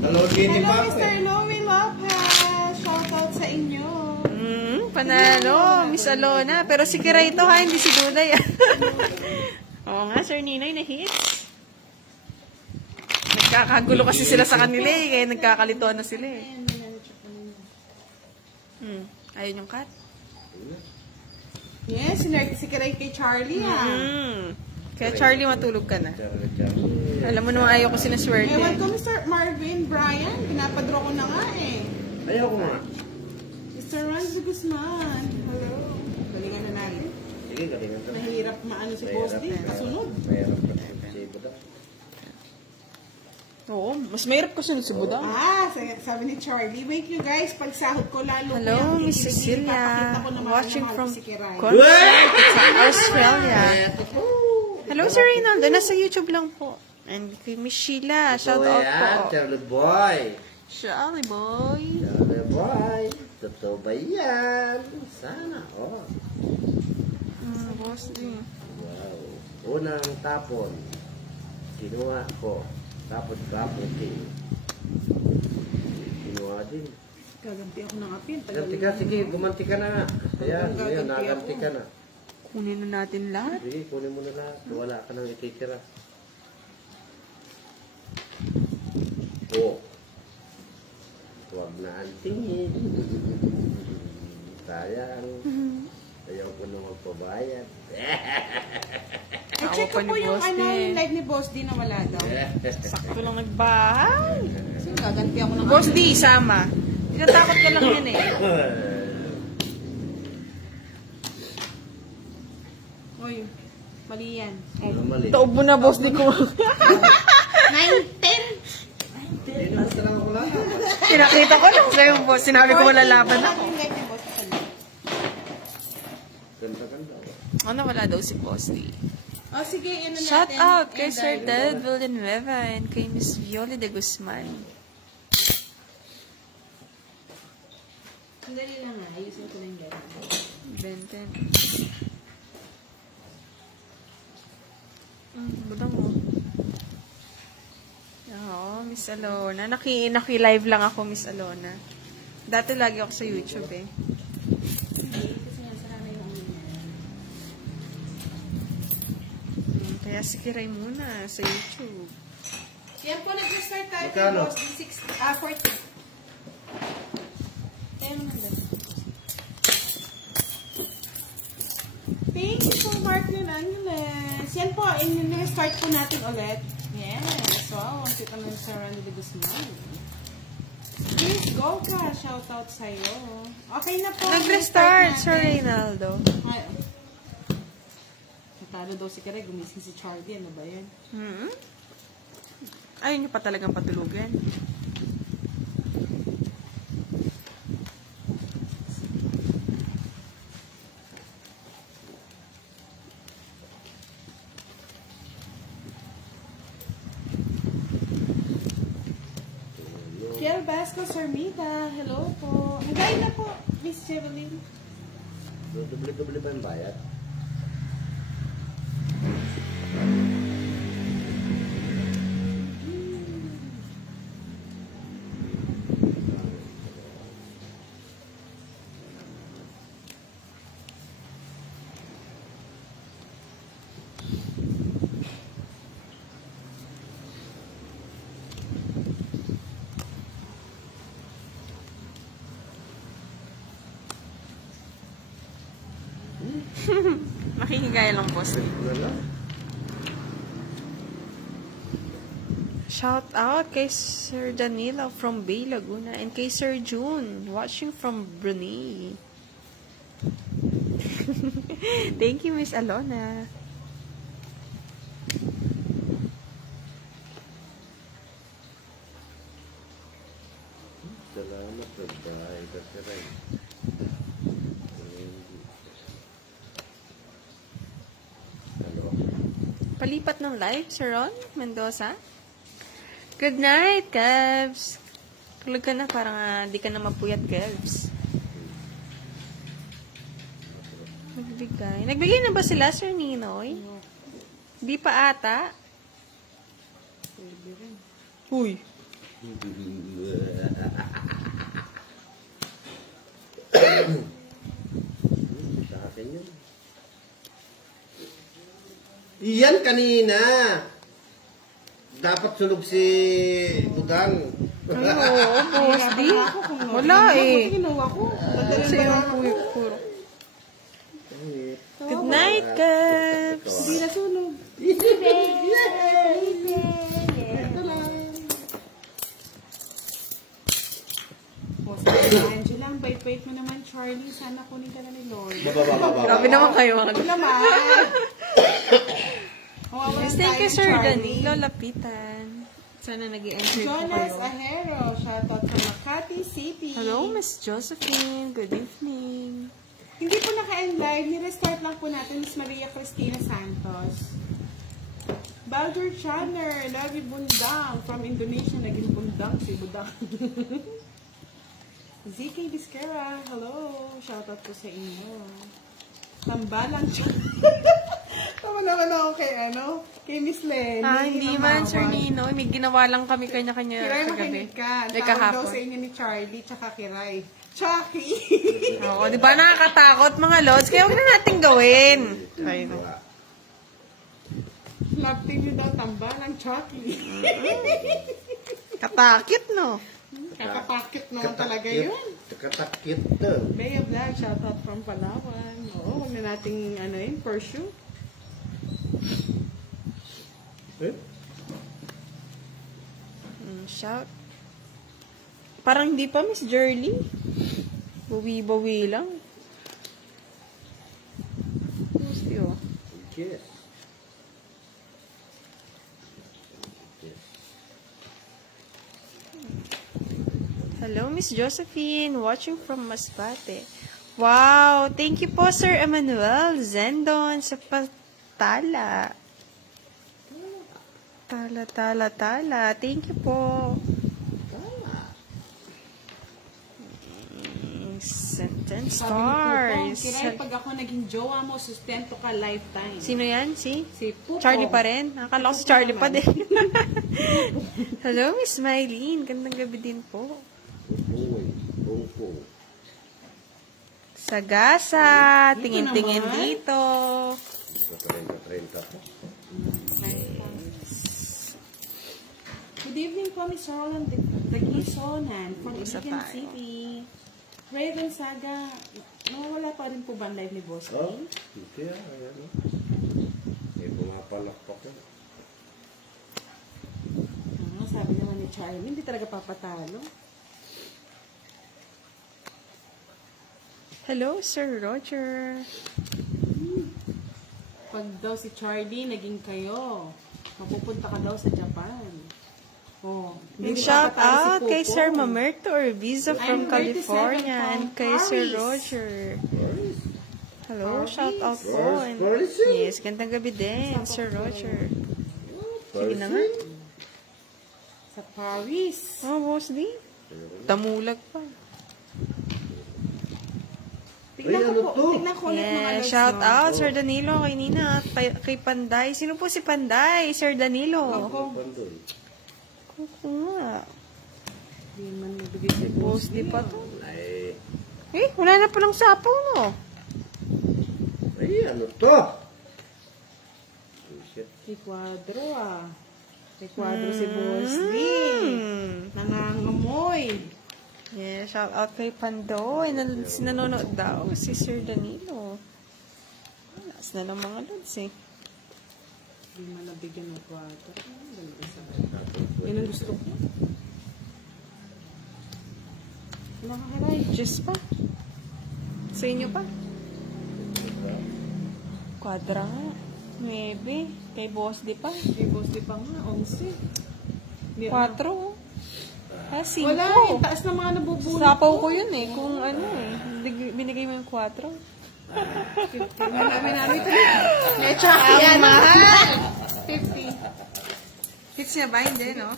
Hello, Jenny Hello, Mr. Louie Lopez. Shout out sa inyo. Panalo, Miss Alona. Pero si Kiray ito ha, hindi si Dulay. Oo nga, Sir Ninoy na hits. Nagkakagulo kasi sila sa kanila eh. Kaya nagkakalituan na sila eh. Ayun yung cut. Yes, sinerte si Kiray kay Charlie Kaya Charlie, matulog ka na. Alam mo naman ayaw ko sinaswerte. Ewan ko, Mr. Marvin Brian. Pinapadraw ko na nga eh. Ayaw ko nga. Mr. Randy Guzman. Hello. Galingan na natin. Sige, galingan ka. Mahirap maano si Boss D. Kasunod. Mahirap ka si Buda. Oo, mas mahirap ko sunod si Budang. Sabi ni Charlie, wait you guys, pag sahod ko lalo. Hello, ko yan, Miss kikiligin, Cecilia. papakita ko na mahal na Watching mahal from ko si Kiray. Concert sa Australia. Hello, Sir Reynaldo. Nasa YouTube lang po. And kay Miss Sheila. Shout out po. Charlie boy. Charlie boy. Charlie boy. Totoo ba yan? Sana, oh. Boss din. Wow. Unang tapon. Kinuha ko. Tapos kaputi. Kinuha din. Gaganti ako ng apin. Ganti ka, sige, gumanti ka na. Ayan, ngayon, naganti ka na. Kunin na natin lahat. Sige, kunin mo na lahat. Wala ka nang ititira. Oh. Huwag na antingin. Sayang. Ayaw ko na magpabayad. I-check ko pa po ni yung Boss ano, D. yung live ni Boss D na wala daw. Sakto lang nagbahay. So, gaganti ako ng Boss D, sama. Tinatakot ka lang yun eh. Uy, mali yan. Mali. Taob mo na, Boss D ko. 9, 10. Hindi naman talaga ko lang. Pinakita ko lang sa'yo, Boss. Sinabi ko malalaban ako. Yung live ni Boss D. Ganda-ganda. Ano, wala daw si Boss D. Oh, sige, ano natin. Shout out kay And, Sir Ted Villanueva and kay Miss Viola de Guzman. Sandali lang nga, ayusin ko na yung live. Benten. Budang mo. Oo, Miss Alona. Naki-live lang ako, Miss Alona. Dati lagi ako sa YouTube eh. Kasi nga, sana yung Kaya si Kiray muna sa YouTube. Yan po, nag-restart tayo kay Magkano? Boss D. 40. Thank you so Mark Angeles. Yan po, in-restart po natin ulit. Yes. Wow, ang sita ng Sarah de Guzman. Please go ka. Shoutout sa'yo. Okay na po. Nag-restart, Sir Reynaldo. Ay, natalo daw si Kiray. Gumising si Charlie. Ano ba yan? Ayaw niyo pa talagang patulugan. Kiel Vasco Sarmita. Hello po. Hanggang na po, Miss Chevelyn. Doble-doble ba yung bayad? Makikigaya lang po sir. Shout out kay Sir Danilo from Bay Laguna and kay Sir June watching from Brunei. Thank you, Miss Alona. Salamat sa bahay kasi rin. Hello? Palipat ng live, Sir Ron Mendoza. Good night, Kevs. Tulog ka na, parang di ka na mapuyat, Kevs. Nagbigay. Nagbigay na ba sila, Sir Ninoy? Di pa ata. Uy. Sa akin yun. Iyan kanina. Dapat sunog si Budang. Ay, oo, boss. Di. Wala eh. Ginawa ko. Sa yung puro. Good night, Kevs. Hindi na sunog. Ito lang. Oh, Angela, ang bait-bait mo naman, Charlie. Sana kunin ka na ni Lord. Grabe naman kayo, mga Ito naman. Yes, thank you, Sir Danilo Lapitan. Sana nag-i-enjoy po Jonas kayo. Ahero, shoutout sa Makati City. Hello, Miss Josephine. Good evening. Hindi po naka-end live. Ni-restart lang po natin Miss Maria Cristina Santos. Baldur Channer, Lavi Bundang from Indonesia. Naging Bundang si Budang. ZK Disquera, hello. Shoutout po sa inyo. Tambalang Tama naman ako kay Miss Lenny. Hindi man, Sir Nino. May ginawa lang kami kanya-kanya Kiray, sa gabi. makinig ka. Ay, Tawag daw kahapon. sa inyo ni Charlie, tsaka Kiray. Chucky! Oo, di ba nakakatakot mga lods? Kaya huwag na natin gawin. Ay, no. Love team nyo daw, tambalang Chucky. Katakit, no? Kakatakit naman talaga yun. Katakit to. Bea Vlog, shoutout from Palawan. Oo, huwag na nating pursue. Shout. Parang hindi pa, Miss Jerly. Bawi-bawi lang. Gusti, oh. Yes. Hello, Miss Josephine. Watching from Masbate. Wow! Thank you po, Sir Emmanuel Zendon sa patala. Tala. Thank you po. Sentence stars. Kiray, pag ako naging jowa mo, sustento ka lifetime. Sino yan? Si Pupo. Charlie pa rin? Nakakala ko si Charlie pa din. Hello, Miss Mylene. Gandang gabi din po. Sagasa. Tingin-tingin dito. 30 po. po, Miss Roland Dagisonan from Isa Iligan tayo. City. Raven Saga, nawawala pa rin po ba ang live ni Boss D? Oh, hindi ayan o. Eh, pumapalakpak ko. Sabi naman ni Charlie, hindi talaga papatalo. Hello, Sir Roger. Pag daw si Charlie, naging kayo, mapupunta ka daw sa Japan. Oh, Big hindi shout papatalo out si kay Coco. Sir Mamerto Orbiza from I'm 37 California from and kay Sir Paris. Roger. Boris. Hello, Paris. shout out po. And, Paris. yes, gandang gabi din, Sir Roger. Sige na nga. Sa Paris. Oh, Boss D. Tamulag pa. Tignan Ay, ko ano po, to? tignan ko ulit mga Yeah, lives shout nyo. out, Sir Danilo, kay Nina, at kay Panday. Sino po si Panday? Sir Danilo. Ako. Pandoy. Kuko nga. Hindi man nabigay si Boss D pa to. Ay, Eh, wala na palang sapaw, no? ay, ano to? Oh, shit. Si Quadro ah. Si Quadro si Boss D. Nangangamoy. Yeah, shout out kay Pandoy. Nanonood daw si Sir Danilo. Lakas na ng mga lods eh. Hindi man nabigyan ng Quadro. Yan ang gusto ko. Nakakaray. Just pa. Sa inyo pa? Quadra nga. 9. Kay Boss di pa. Kay Boss D pa nga, 11. Hindi, 4. Ah, 5. Wala, yung taas na mga nabubulot. Sapaw ko yun eh. Kung ano eh. Binigay mo yung 4. Marami namin ito. May tsaka yan. mahal! 50. Fix niya ba? Hindi, no?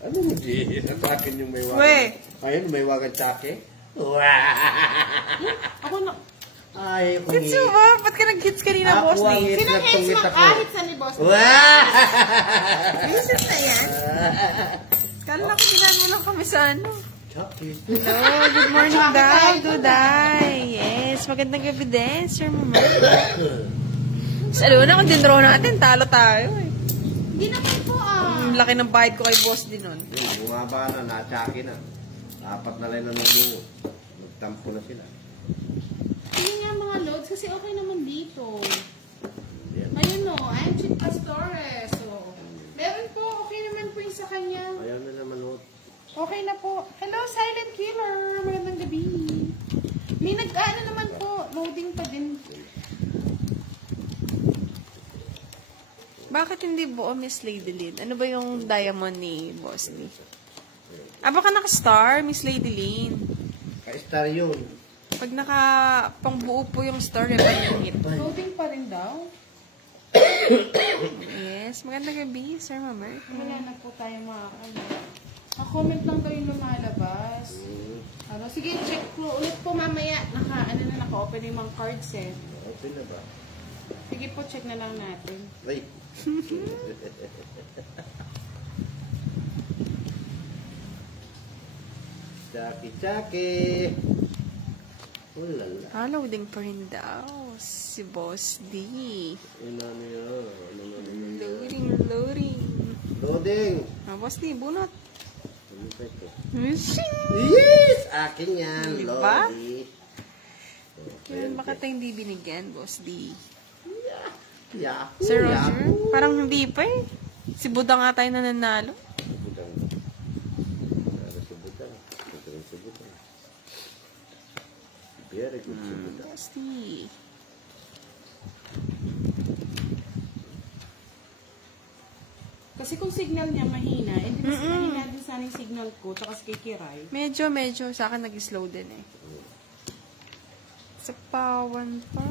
Ano mo di? Natakin yung may wagan. We! Ayun, may wagan tsake. Ako na. Ay, kung Hits mo ba? Ba't ka nag-hits kanina, Boss Ako ang D? hits. Sino ang Nagtungit ex ako. makahit sa ni Boss D? Visit na yan. Kala ko ginaan mo lang kami sa ano. Tsake. Hello, good morning daw, Duday. Yes, magandang gabi din, Sir Mama. Sa luna, kung dinraw natin, talo tayo eh. Hindi naman po ah. Ang laki ng bayad ko kay Boss din nun. Bumaba na, natsake na. Apat na lang na nabungo. Nagtampo na sila. Hindi nga mga loads kasi okay naman dito. Yan. Ayun o, Anchit Pastores. So, meron po, okay naman po yung sa kanya. Ayaw na naman o. Okay na po. Hello, Silent Killer. Magandang gabi. May nag-ano naman po, loading pa din. Bakit hindi buo, Miss Lady Lynn? Ano ba yung diamond ni Boss D? Ah, baka naka-star, Miss Lady Lynn. Ka-star yun. Pag naka-pangbuo po yung star, eh, paningit. Loading pa rin daw. Yes, magandang gabi, Sir Mama. Wala na po tayong mga ano. Comment lang daw yung lumalabas. Ano, sige, check ko ulit po mamaya. Naka-open na yung mga cards eh. Open na ba? Sige po, check na lang natin. Ay. Tsaki-tsaki. Ulala. Loading pa rin daw si Boss D. Ano yun? Loading, loading. Loading. Boss D, bunot. Ano ba ito? Shing! Yes! Akin yan, Diba? Lodi. Kailan baka tayong hindi binigyan, Boss D? Yahoo! Sir Roger? Yahoo! Parang hindi pa eh. Si Buda nga tayo nananalo. Budang. Para si Budang. Ito rin si Budang. Very good si Budang. Boss D. Kasi kung signal niya mahina, hindi kasi mahina din sana yung signal ko, tsaka si Kikiray. Medyo sa akin nag-slow din eh. Sa pawan pa.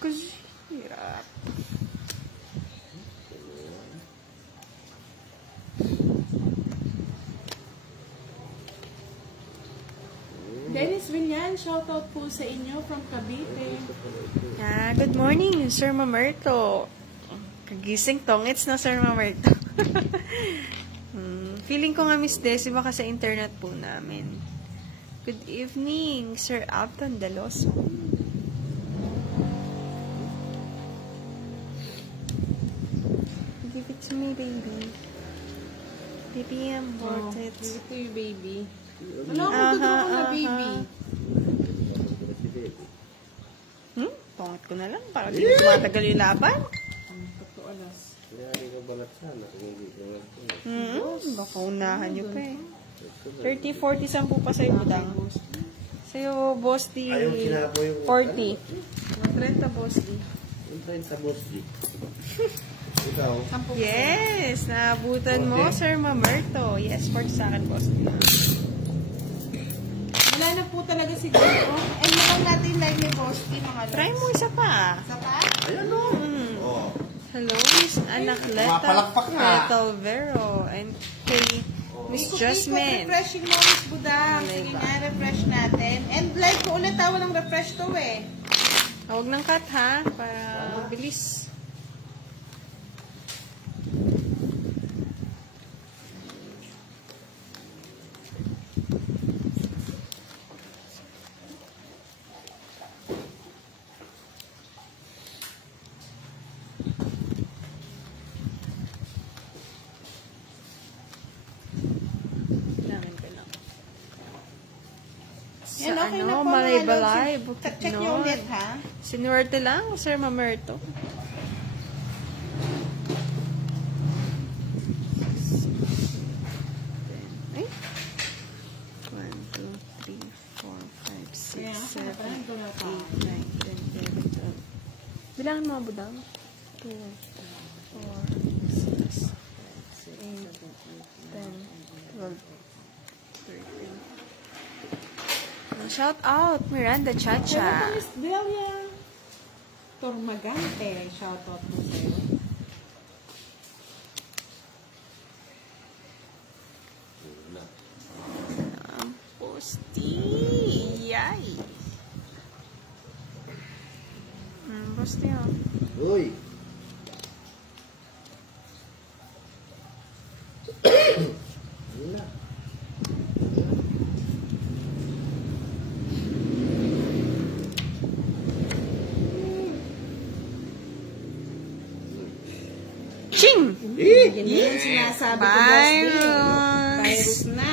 Kasi hirap. Dennis Villan, shoutout po sa inyo from Cavite. Good morning, Sir Mamerto. Kagising tongits na, Sir Mamerto. Feeling ko nga, Miss Desi, baka sa internet po namin. Good evening, Sir Alton Deloso. Give it to me, baby. Baby, I'm worth it. Give it to you, baby. Wala akong tutulong na, baby. Pangat ko na lang para di na tumatagal yung laban. Totoo alas. Kaya hindi ko balat sana. Hindi ko Baka unahan nyo pa eh. 30, 40, 10 pa sa'yo, budang. Sa'yo, boss D. Ayaw sinapo yung... 40. 30, boss D. Yung 30 boss di. Ikaw? Yes! Naabutan mo, Sir Mamerto. Yes, 40 sa akin, boss D. Wala na po talaga siguro. And naman natin live ni boss D, mga loves. Try mo isa pa. Isa pa? Ayan o. Oh. Hello, Miss Anacleta Mapalakpak na. Calvero. And kay Miss Jasmine. Refreshing mo, Miss Budang. Sige nga, refresh natin. And live ko ulit tawa ng refresh to eh. Huwag ng cut ha, para bilis. Kailangan ko lang. Yan, Sa okay na ano, po, Malay mga Balay, loves. Bukid Check nyo Noon. ulit, ha? Sinuwerte lang, Sir Mamerto. Ay? 1, 2, 3, 4, 5, 6, Kaya, 7, parang ito na pa. 8, 9, 10, 11, 12. Bilangan mo, budang. 2, 4, 6, 8, 10, 12, 13. Shout out, Miranda Pero Chacha. po, Miss Delia Tormagante, shout out po sa'yo. Posti. Yay. Posti oh. Uy. Wala. Ching! Yan yung sinasabi ko, boss D. Virus. Virus na.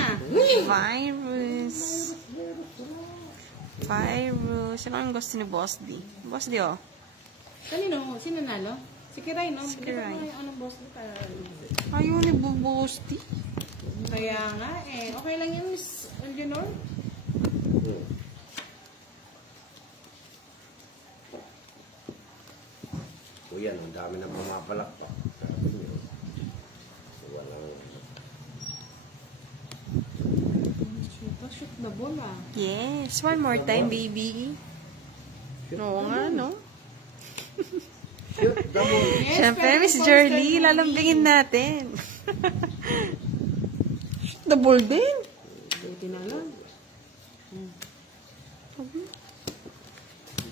Virus. Virus. Sino ang gusto ni Boss D? Boss D oh. Kanino? Sino nalo? Si Kiray, no? Si Kiray. Hindi ko anong boss D para... Ayun ni Boss D. Kaya nga eh. Okay lang yun, Miss Eleanor. O yan, ang dami nang pumapalakpak. Sabi niyo. Walang... Shoot the ball ah. Yes. One more time, baby. Oo nga, no? Shoot the ball. Yes, Siyempre, pero Miss kung Jerly, Mr. lalambingin natin. The ball din. Buti na lang.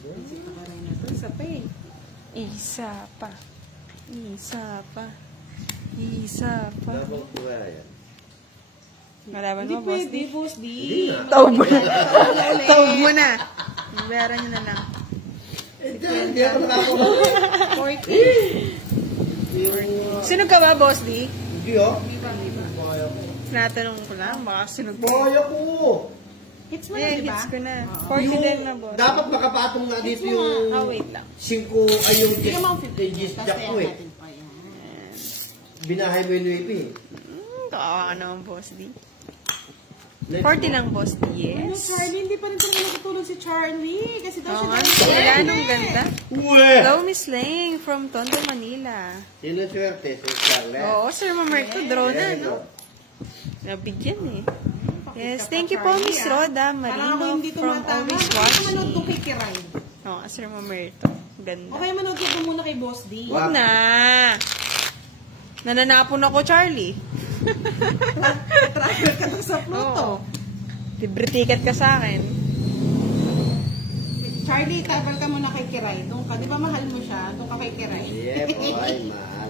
Isip na karay na to. Isa pa eh. Isa pa. Isa pa. Isa pa. Dabang ko kaya yan. Malaban Hindi mo, Boss pwede, D. boss D. Hindi na. Tawag mo na. Tawag mo na. Bayaran nyo na lang. Hindi ako nakakuha. 40. Sunog ka ba, Boss D? Hindi oh. Di ba? Tinatanong ko lang. Baka sunog ka. Boya ko. Hits mo na, Yeah, di ba? hits ko na. 40 din na, Boss. Dapat makapatong nga dito yung... Ah, wait lang. 5 ay yung Bigyan mo ang 50. gis Tapos jack ko ayan eh. natin pa yan. Binahay mo yung WP. Kawawa ka naman, Boss D. 40 lang, Boss D. Ano, Yes. Charlie? Hindi pa rin talaga nakatulong si Charlie. Kasi daw Oo siya nga, daw sila nung ganda. Uwe! Hello, Miss Lang from Tondo, Manila. Sino swerte? Si Scarlett. Oo, Sir Mamerto, draw na, no? Nabigyan eh. Yes, thank you po, Miss Roda Parang ako Marino hindi from tumatama. Always Bakit ka manood Watching. to kay Kiray? Oo, Sir Mamerto. Ganda. Okay, manood ka muna kay Boss D. Huwag na. Nananapon ako, Charlie. Travel ka lang sa Pluto. Libre ticket ka sa akin. Charlie, travel ka muna kay Kiray. Doon ka. Di ba mahal mo siya? Doon ka kay Kiray. Yeah, boy, mahal.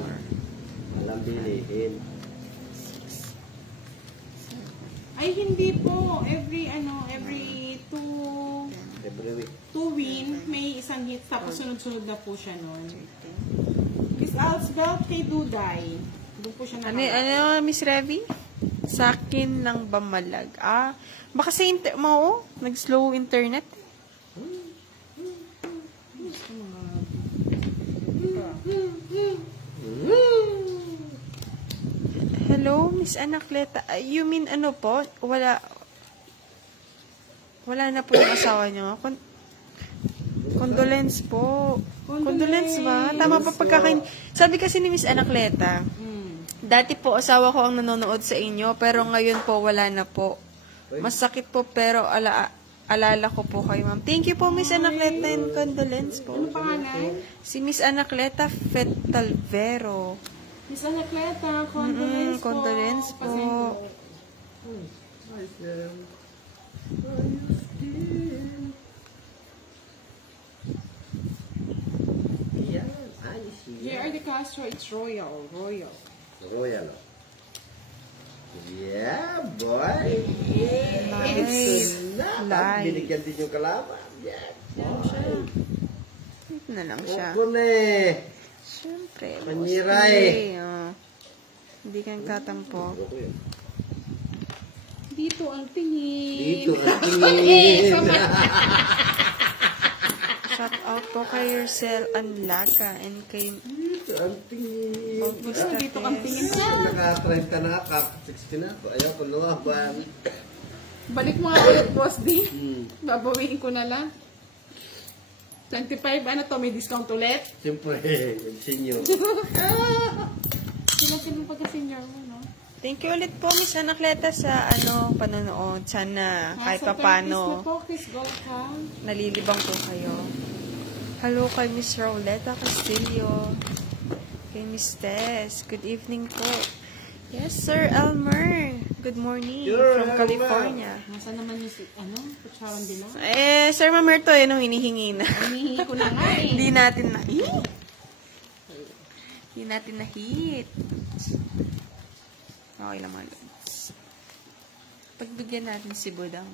Malang bilihin. Ay, hindi po. Every Every week. 2 win, may isang hit. Tapos sunod-sunod na po siya nun. Miss Alsbel kay Duday. Doon po siya Ano, Miss Revy? Sa akin lang ba malag? Baka sa nag-slow internet. Hello, Miss Anacleta. You mean ano po? Wala na po yung asawa niyo. Condolence po. Condolence ba? Tama pa pagkakain. Sabi kasi ni Miss Anacleta, dati po asawa ko ang nanonood sa inyo, pero ngayon po wala na po. Masakit po, pero alala ko po kayo, ma'am. Thank you po, Miss Anacleta, and condolence po. Ano pangalan? Si Miss Anacleta Fetalvero. Miss Anacleta, condolence po. Condolence po. Yan. Ayos yan. JR De Castro, it's royal. Royal. Royal. Yeah, boy. Nice. Nice. Binigyan din yung kalaban. Yan. Yan siya. Ito na lang siya. Opo na eh. Siyempre. Paniray. Hindi ka nagtatampo. Dito ang tingin. Dito ang tingin. Shout out po kay Yorcel Anlaga and kay Dito ang tingin. Bautista Dito ang tingin Tess. siya. Naka-30 ka na, kap-60 na. Ayaw ko lumaban. Balik mo nga ulit, Boss D. Hmm. Babawiin ko na lang. 25, ano to? May discount ulit? Siyempre, senior. Sino pagka-senior mo, no? Thank you ulit po, Miss Anacleta, sa panonood. Sana kahit Nasa 30s na papano po, Chris Golka. nalilibang po kayo. Hello kay Miss Rauleta Castillo. Kay Miss Tess. Good evening po. Yes, Sir Elmer. Good morning Sure, from Elmer. California. Nasa naman yung, Kucharon din lang. Sir Mamerto, yun ang hinihingi na. Hinihingi ko na nga eh. Hindi natin na Hindi natin na-hit. Okay lang mga lods. Pagbigyan natin si Budang.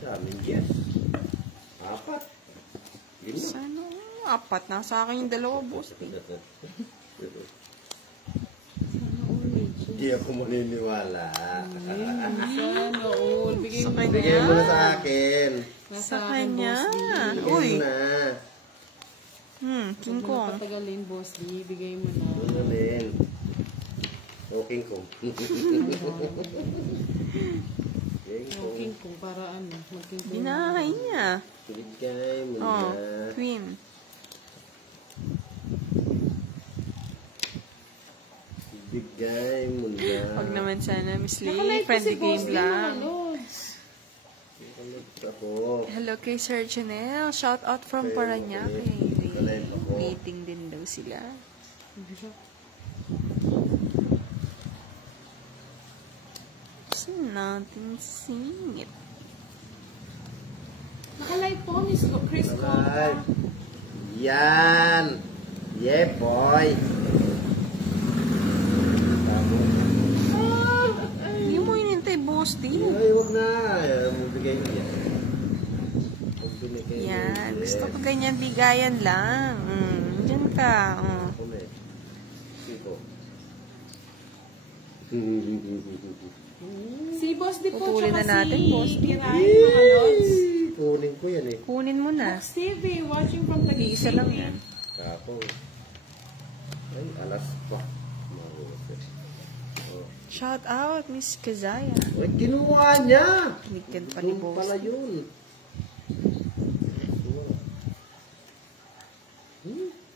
Daming yes. 4. 5. Sana, 4 na. Sa akin yung 2, boss. Hindi ako maniniwala. Sana all. Bigay Sa mo. kanya. Bigay mo na sa akin. Sa kanya. Bigay Uy. mo na. King Huwag mo Kong. na patagalin, Boss D. Bigay mo na. Ano na din. Okay ko. King kung para mag-king kung. Binahay niya. Bigay mo Oh, na. Queen. Bigay mo na. Huwag naman sana, Miss Lee. Nakalive ko Friendly si Boss game D, lang. mga lods. Ako. Hello kay Sir Janelle. Shout out from Okay, Paranaque. Nakalive ako. Waiting din daw sila. Hindi siya. Gusto natin singit. Nakalive po, Miss Chris Golka. Alright. Yan. Yeah, boy. Hindi mo inintay, Boss D. Ay, huwag na. Bigay mo yan. Huwag binigay mo. Yan. Gusto ko ganyan bigayan lang. Diyan ka. Ako na eh. Siko. Si Boss D po, Pupulin tsaka na natin, si Boss D. Kiray, mga lods. Kunin ko yan eh. Kunin mo na. Box TV, watching from the Isa lang yan. Kapong. Ay, alas pa. Mahusay. Oh. Shout out, Miss Kazaya. Ay, kinuha niya. Nikan pa ni Doon Boss. pala yun.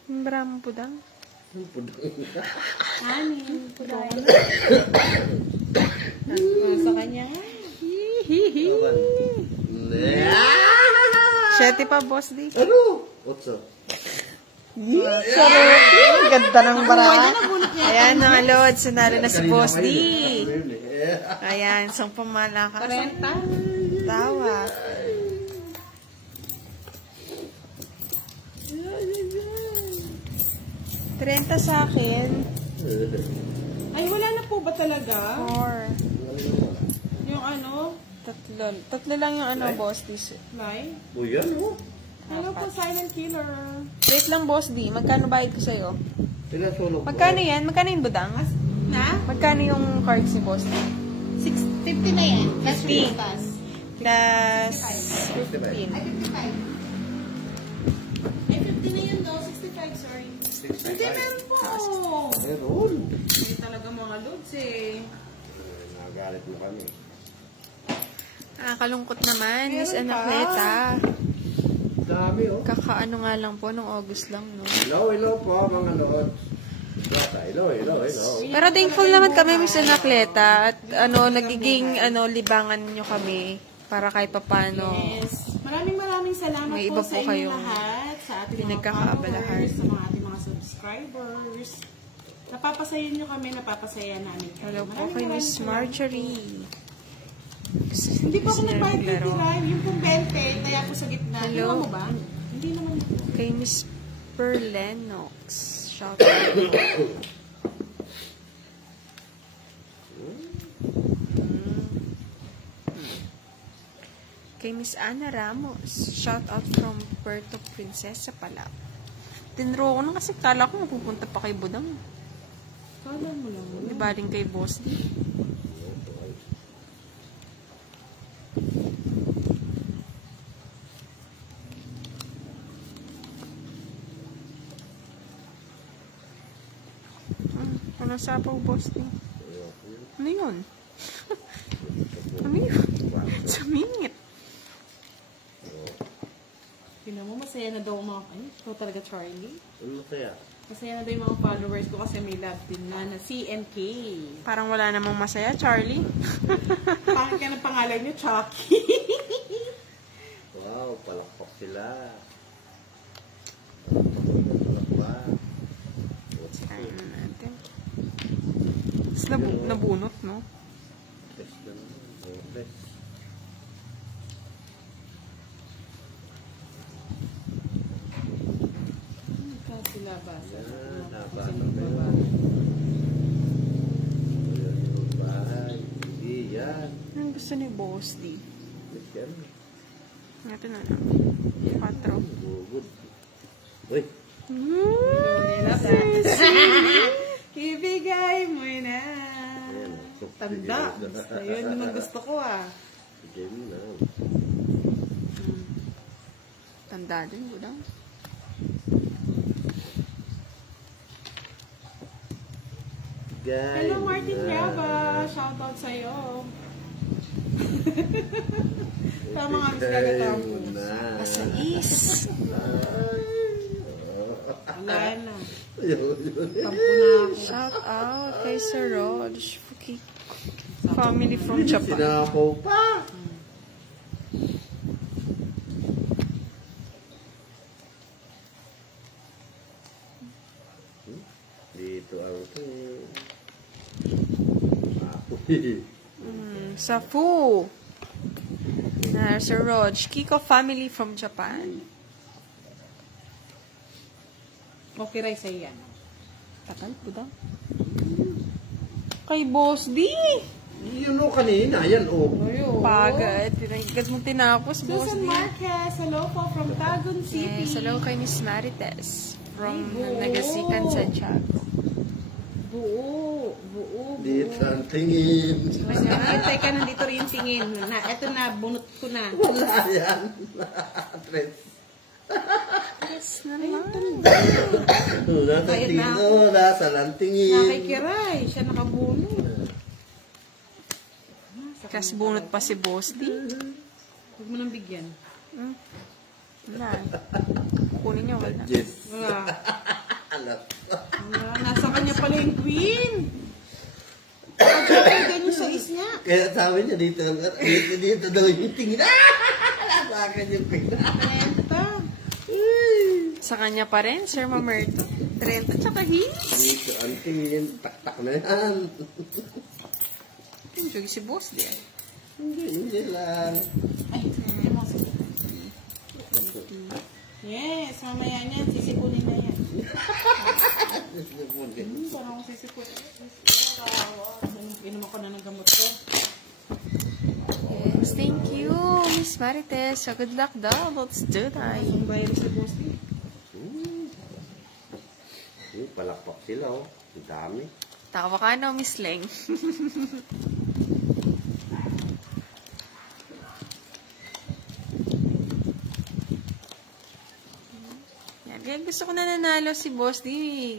Bramo po dang. Anin, puday. Sa kanya. Hihihi. Siyete pa, Boss D. Ano? Otso. Charot. Ganda ng bara. Ayan, mga lods. Sunaro na si Boss D. Ayan, isang pamalakas. 40. Tawa. 30 sa akin. Ay, wala na po ba talaga? 4. Yung ano? Tatlo lang yung ano, boss. This. Like? O yan, oh. Hello po, silent killer. Wait lang, boss D. Magkano bayad ko sa'yo? Sila sulog. Magkano yan? Magkano yung budang? Na? Magkano yung cards ni boss D? 650 na yan. Plus 50. plus. Plus 15. Ay, 55. Ay, 50 na yun, no? 65, sorry. 65. Hindi, meron po. Meron. Hindi talaga mga loads eh. Nagalit mo kami. Kalungkot naman, Miss Meron pa. Anacleta. Dami, oh. Kakaano nga lang po, nung August lang, no? Hello po, mga lods. Hello. Pero thankful naman kami, Miss Anacleta, at nagiging libangan nyo kami para kahit papano. Yes. Maraming salamat May po iba sa po inyo kayong lahat, sa ating mga pinagkakaabalahan. followers, sa mga ating mga subscribers. Napapasaya nyo kami, napapasaya namin. Hello po kay Miss Marjorie. Hindi po ako nagpapitira. Yung pong 20, kaya po sa gitna. Hello. Hello mo ba? Hindi naman. Kay Miss Perlenox. Shout out po. Kay Miss Ana Ramos. Shout out from Puerto Princesa pala. Tinro ko na kasi kala ko mapupunta pa kay Budang. Kala mo lang. Di baling kay Boss D. Ano sapaw, Boss D? Ano yun? Ano yun? Samingit. Tingnan mo, masaya na daw mga, ay, ito talaga Charlie. Ano kaya? Masaya na daw yung mga followers ko kasi may love din na CNK. Parang wala namang masaya, Charlie. Bakit ka ng pangalan niyo, Chucky? Wow, palakpak sila. Palakpak. Sirain na natin. Tapos nabunot, no? Best na naman. Best. Sila basa. Nabasa meron. Bahay. Hindi yan. Anong gusto ni Boss D? Best yan. Ito na lang. 4. Good. Uy. Ibigay mo na. Tanda. Ayun naman gusto ko ah. Bigay mo na. Tanda din, Budang. Hello Martin Yaba. Shoutout sa'yo. Tama nga mas gagatawang po. Pasais. Wala na. Tampo na ako. Shout out kay Sir Rod. Family from Japan. Sinapaw pa. Dito ang ito. Sa Fu. Sir Rod. Kiko family from Japan. Okay, Ray, sa'yo yan. Tatal, Budang. Kay Boss D. Yun o kanina. Yan o. Pagad. Pinagad mo tinapos, Boss Susan D. Marquez. Hello po from Tagon City. Yes, hello kay Miss Marites. From Ay, Nagasikan, Santiago. Buo. Dito ang tingin. Teka, nandito rin yung tingin. Eto na, bunot ko na. Wala yan. Tres. Yes naman. Nasa Kahit tingin. na- Nasa lang tingin. Nakikiray. Siya nakabunot. Kasi bunot pa si Boss D. Huwag mo nang bigyan. Wala. Kunin niyo, wala. Yes. Wala. Anak. Wala. Nasa kanya pala yung queen. Pagkakay ganyan sa isnya. Kaya sabi niya dito daw yung tingin. Nasa akin yung pina. Renta. Sa kanya pa rin, Sir Mamerto. 30 tsaka his. Dito ang tingin. Tak-tak na yan. Enjoy si Boss D. Hindi lang. Ay, hindi mo sige. Yes, mamaya niyan. Sisipunin na yan. Marites. So, good luck daw. Let's do that. Ang bayad sa boss D. Palakpak sila, oh. Ang dami. Tawa ka no, Miss Leng. Yan. Kaya gusto ko na nanalo si Boss D.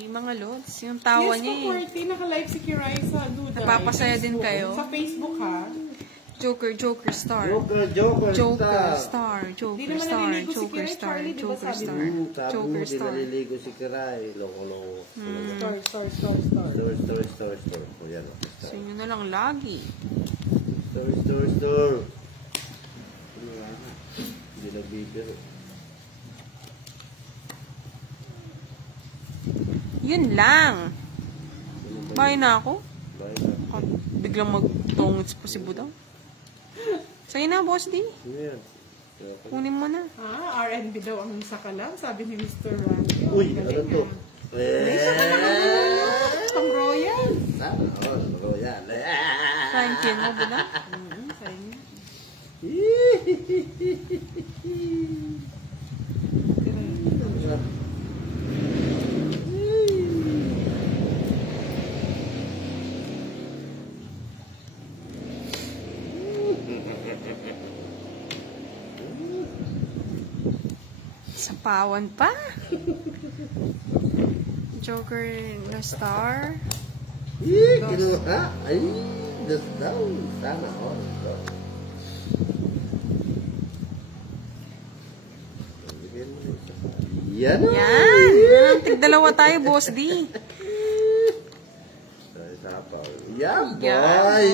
Yung mga loads. Yung tawa Yes, niya eh. Kukurti, naka-live si Kiray sa Duda. Napapasaya din kayo? Sa Facebook, ha? Joker star. Joker Star. Di naman naliligo si Kiray, Charlie, di ba sabi mo? Sabi mo, Joker di star. naliligo si Kiray. Loko-loko. Store. Store. O yan, oh. So, yun na lang lagi. Store. Ano nga? Hindi nagbibiro. Yun lang. Bye na ako. Bye. Biglang magtungits po si Budang. Sa'yo na, Boss D. Ano yan? Kunin mo na. R&B daw ang sakalam, sabi ni Mr. Randy. Uy, ano to? Pang Royal. Royal. Thank you mo, Budang. Sa'yo. Sapawan pa. Joker na star. Kinuha. Ay, that's down. Sana all. Yan. Yan. Tigdalawa tayo, Boss D. Yan, boy.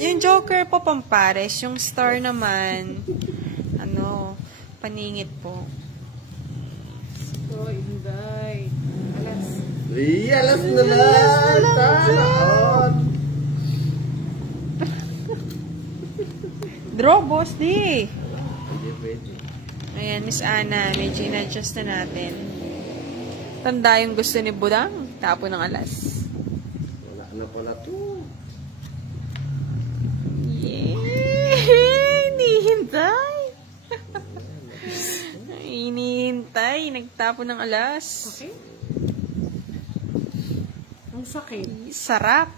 Yung Joker po pampares. Yung star naman, paningit po. So, Inday. Alas. Alas na lang. Sana all. Draw, Boss D. Hindi pwede. Ayan, Miss Ana. Medyo in-adjust na natin. Tanda yung gusto ni Budang. Tapo ng alas. Wala na pala to. Yay! Hinihintay. Hinihintay. Nagtapo ng alas. Okay. Ang sakit. Sarap.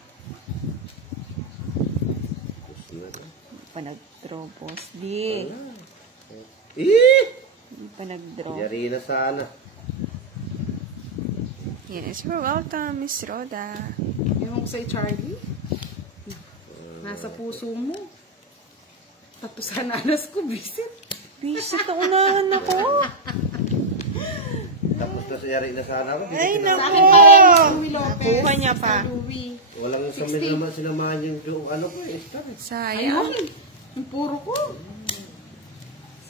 Gusto na to. Hindi pa nag-draw, Boss D. Hindi pa nag-draw. Yari na sana. Yes, you're welcome, Miss Roda. Yung sa'yo, Charlie. Nasa puso mo. Tapos sana alas ko, visit. Visit na unahan ako. Tapos na sa yari na sana ako. Ay, Sa naku. akin pa rin, Louie Lopez. Nakuha niya pa. Mr. Louie. Walang sinamahan yung ano ko eh. Sayang. Yung puro ko.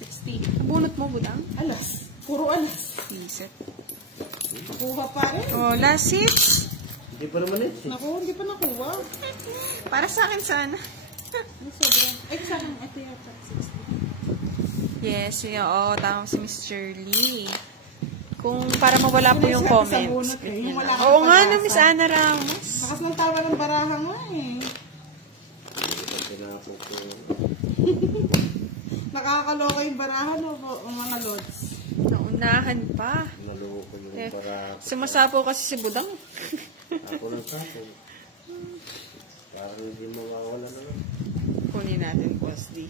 60. Nabunot mo, Budang? Alas. Puro alas. Visit. Nakuha pa rin. Oh, last hits. Hindi pa naman eh. Naku, hindi pa nakuha. Para sa akin sana. Ay, sobra. Ay, sana. Ito yata. 60. Yes, oo, tama si Miss Shirley. Kung para mawala po yung Sa comments. bunot eh. Yung wala kang Oo nga, pag-asa. no, Miss Ana Ramos. Lakas ng tawa ng baraha nga eh. Tinapos ko. Nakakaloka yung baraha no, mga lods. Naunahan pa. Naloko yung Eh, para. sumasapo kasi si Budang. Ako lang sapo. Parang hindi mawawala naman. Kunin natin, Boss D.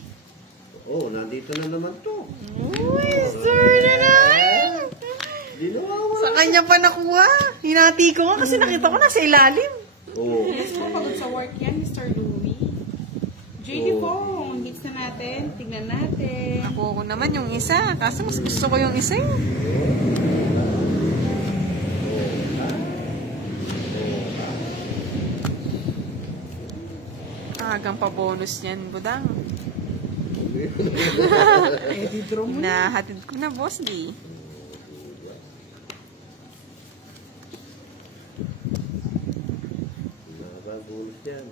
Oh, nandito na naman to. Uy, sir na naman! Di nawawala. Sa kanya pa nakuha. Hinati ko nga kasi nakita ko nasa ilalim. Oh. Yes po, pagod sa work yan, Mr. Louie. JD po, hits na natin. Tignan natin. Ako ko naman yung isa. Kaso mas gusto ko yung isa. Agang pa bonus niyan, Budang. Eh, di draw mo. Nahatid ko na, Boss D. Nakagulos yan.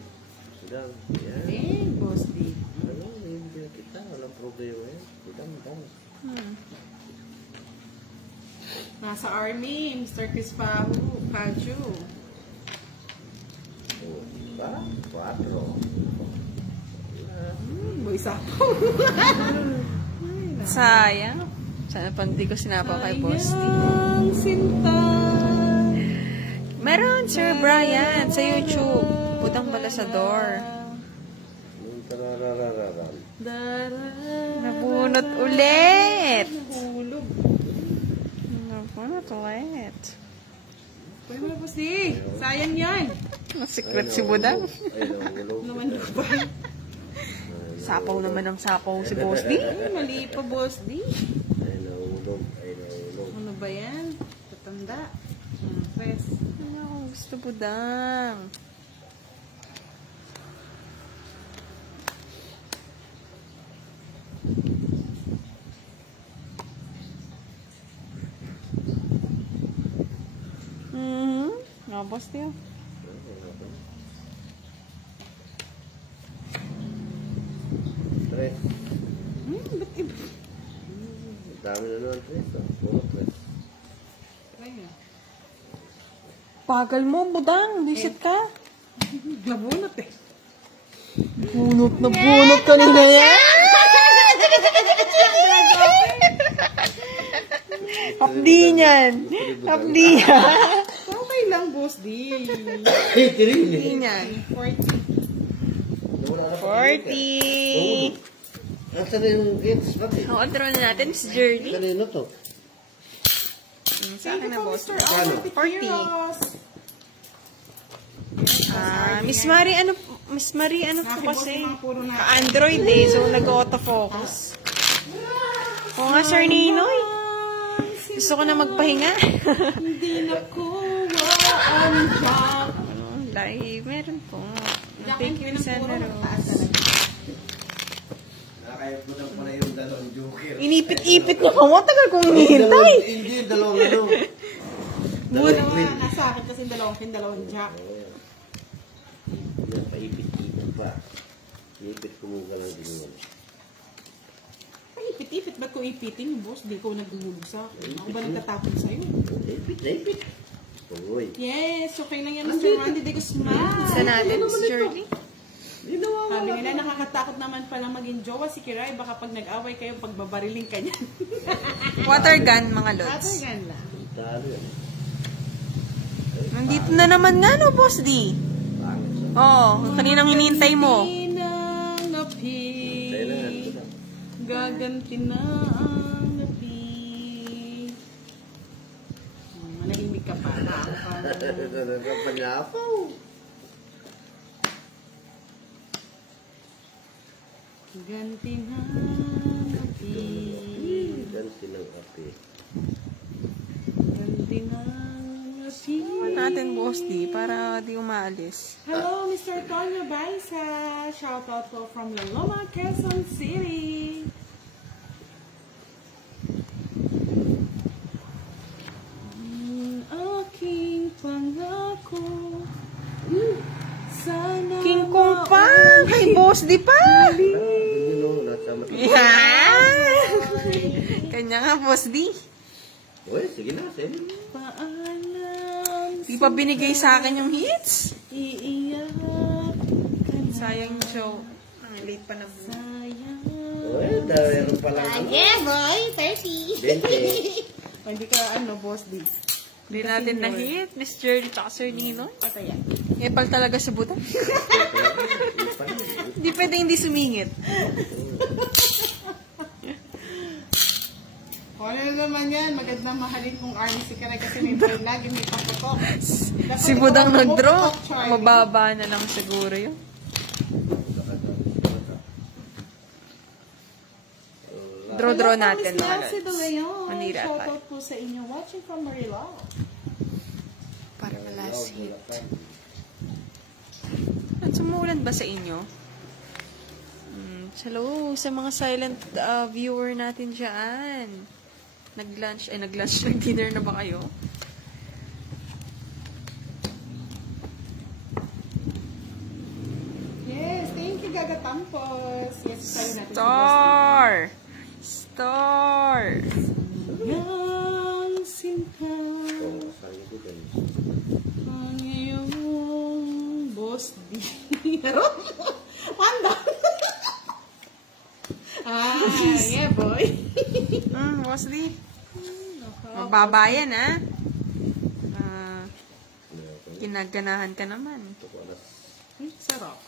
Sidang. Yan. Eh, boss D. Ano, hindi kita. Walang problema yan. Sidang. Nasa army, Mr. Chris Paju. Oh, diba? 4. Wala. Boy sapaw. Sayang. Sana pa hindi ko sinapaw kay Boss D. Sayang sinta. Meron, Sir Brian, sa YouTube. Butang Balasador. Tararararam. Nabunot ulit. Hulog. Nabunot ulit. Pwede mo Boss D. Sayang yan. Secret si Budang. Ay, nahulog. Naman ko ba? Sapaw naman ang sapaw si Boss D. Ay, mali pa Boss D. Ay, nahulog. Ay, nahulog. Ano ba yan? Tatanda. Press. Ano, gusto Budang. Nga, Boss D. Tres. Ba't iba? Ang dami na naman tres. Puro tres. Try na. Pagal mo, Budang. Bisit ka. Nabunot eh. Bunot na bunot ka nila yan. Hapdi niyan. Hapdi yan. Okay lang, Boss D. Ay, tirin eh. Hapdi niyan. 40. Nawala na pa. 40. Nasaan na yung gates? Bakit? Ang outro na natin is Journey. Kanino to? Sa akin na, Boss. Mr. 40. Miss Marie, ano po kasi? Ka-Android eh, so nag-autofocus. Oo nga, Sir Ninoy. Gusto ko na magpahinga. Hindi na kuha ang job. Dahil meron po. Thank you, Sana Rose. Nakayagpunan ko na yung dalawang joker. Inipit-ipit na po. Matagal kong hinihintay. Hindi, dalawang ano. Dalawang queen. Nasa akin kasi dalawang jack. Napaipit-ipit pa. Ipit ko mong galang din yun. Ay, ipit-ipit. Ba't ko ipitin yung boss? Di ko nagdulog sa akin. Ako ba nagtatapon sa'yo? Ipit. Uy. Yes, okay lang yan, Mr. Randy de Guzman. Sa natin, Miss Journey. Sabi nila, nakakatakot naman pala maging jowa si Kiray. Baka pag nag-away kayo, pagbabariling ka niyan. Water gun, mga lods. Tatagan lang. Talo yan. Nandito na naman nga, no, Boss D? Pangit siya. Oo, kaninang hinihintay mo? Gaganti ng api. Tayo na nga. Gaganti ng api. Manahimik ka pa. Kapanyapaw. Ganti ng api. Ganti ng api. Ganti ng api. Natin, Boss D, para di umaalis. Hello, Mr. Tonyo Baisa. Shout out po from La Loma, Quezon City. Aking pangako. Sana King Kong pa! Kay Boss D pa! Yan! Kanya nga, Boss D. Uy, sige na. Sige. paalam. Di pa binigay sa akin yung hits. Iiyak ka na. Sayang yung show. Ang late pa na buo. Sayang. Uy, meron palang ano. boy. 30. 20. Hindi ka boss D. Hindi natin na-hit. Miss Journey tsaka Sir Nino. Pataya. Epal talaga sa buta. Hindi pwede hindi sumingit. Kung ano naman yan, magandang mahalin kong army si Karay kasi may brain lagi may paputok. Si Budang nag-draw. Mababa na lang siguro yun. Draw natin mga lods. Manira tayo. Shoutout po sa inyo. Watching from Marilao. Para last hit. At sumulan ba sa inyo? Hello sa mga silent viewer natin dyan. Nag-lunch, nag-dinner na ba kayo? Yes, thank you Gaga Tampos. Yes, tayo natin Star! Star! Yang sinta ang iyong boss D. Panda! Nice! Yeah, boy. Boss D. Mababa yan, ha? Ginaganahan ka naman. Sarap.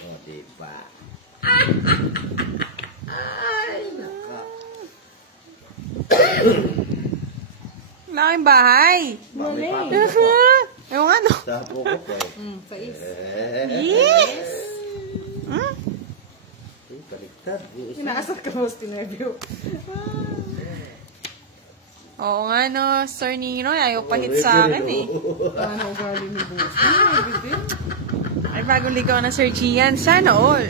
O, diba? Ay, naka. Wala kayong bahay. Mami, Ewan nga, no? sa buko ko eh. Sa is. Yes! Baliktad. Inaasar ka mo sa tinreview. Oo nga, no? Sir Nino, ayaw pa-hit sa akin, eh. Ano ugali ni boss? Ay, bagong ligaw na Sir Gian. Sana all.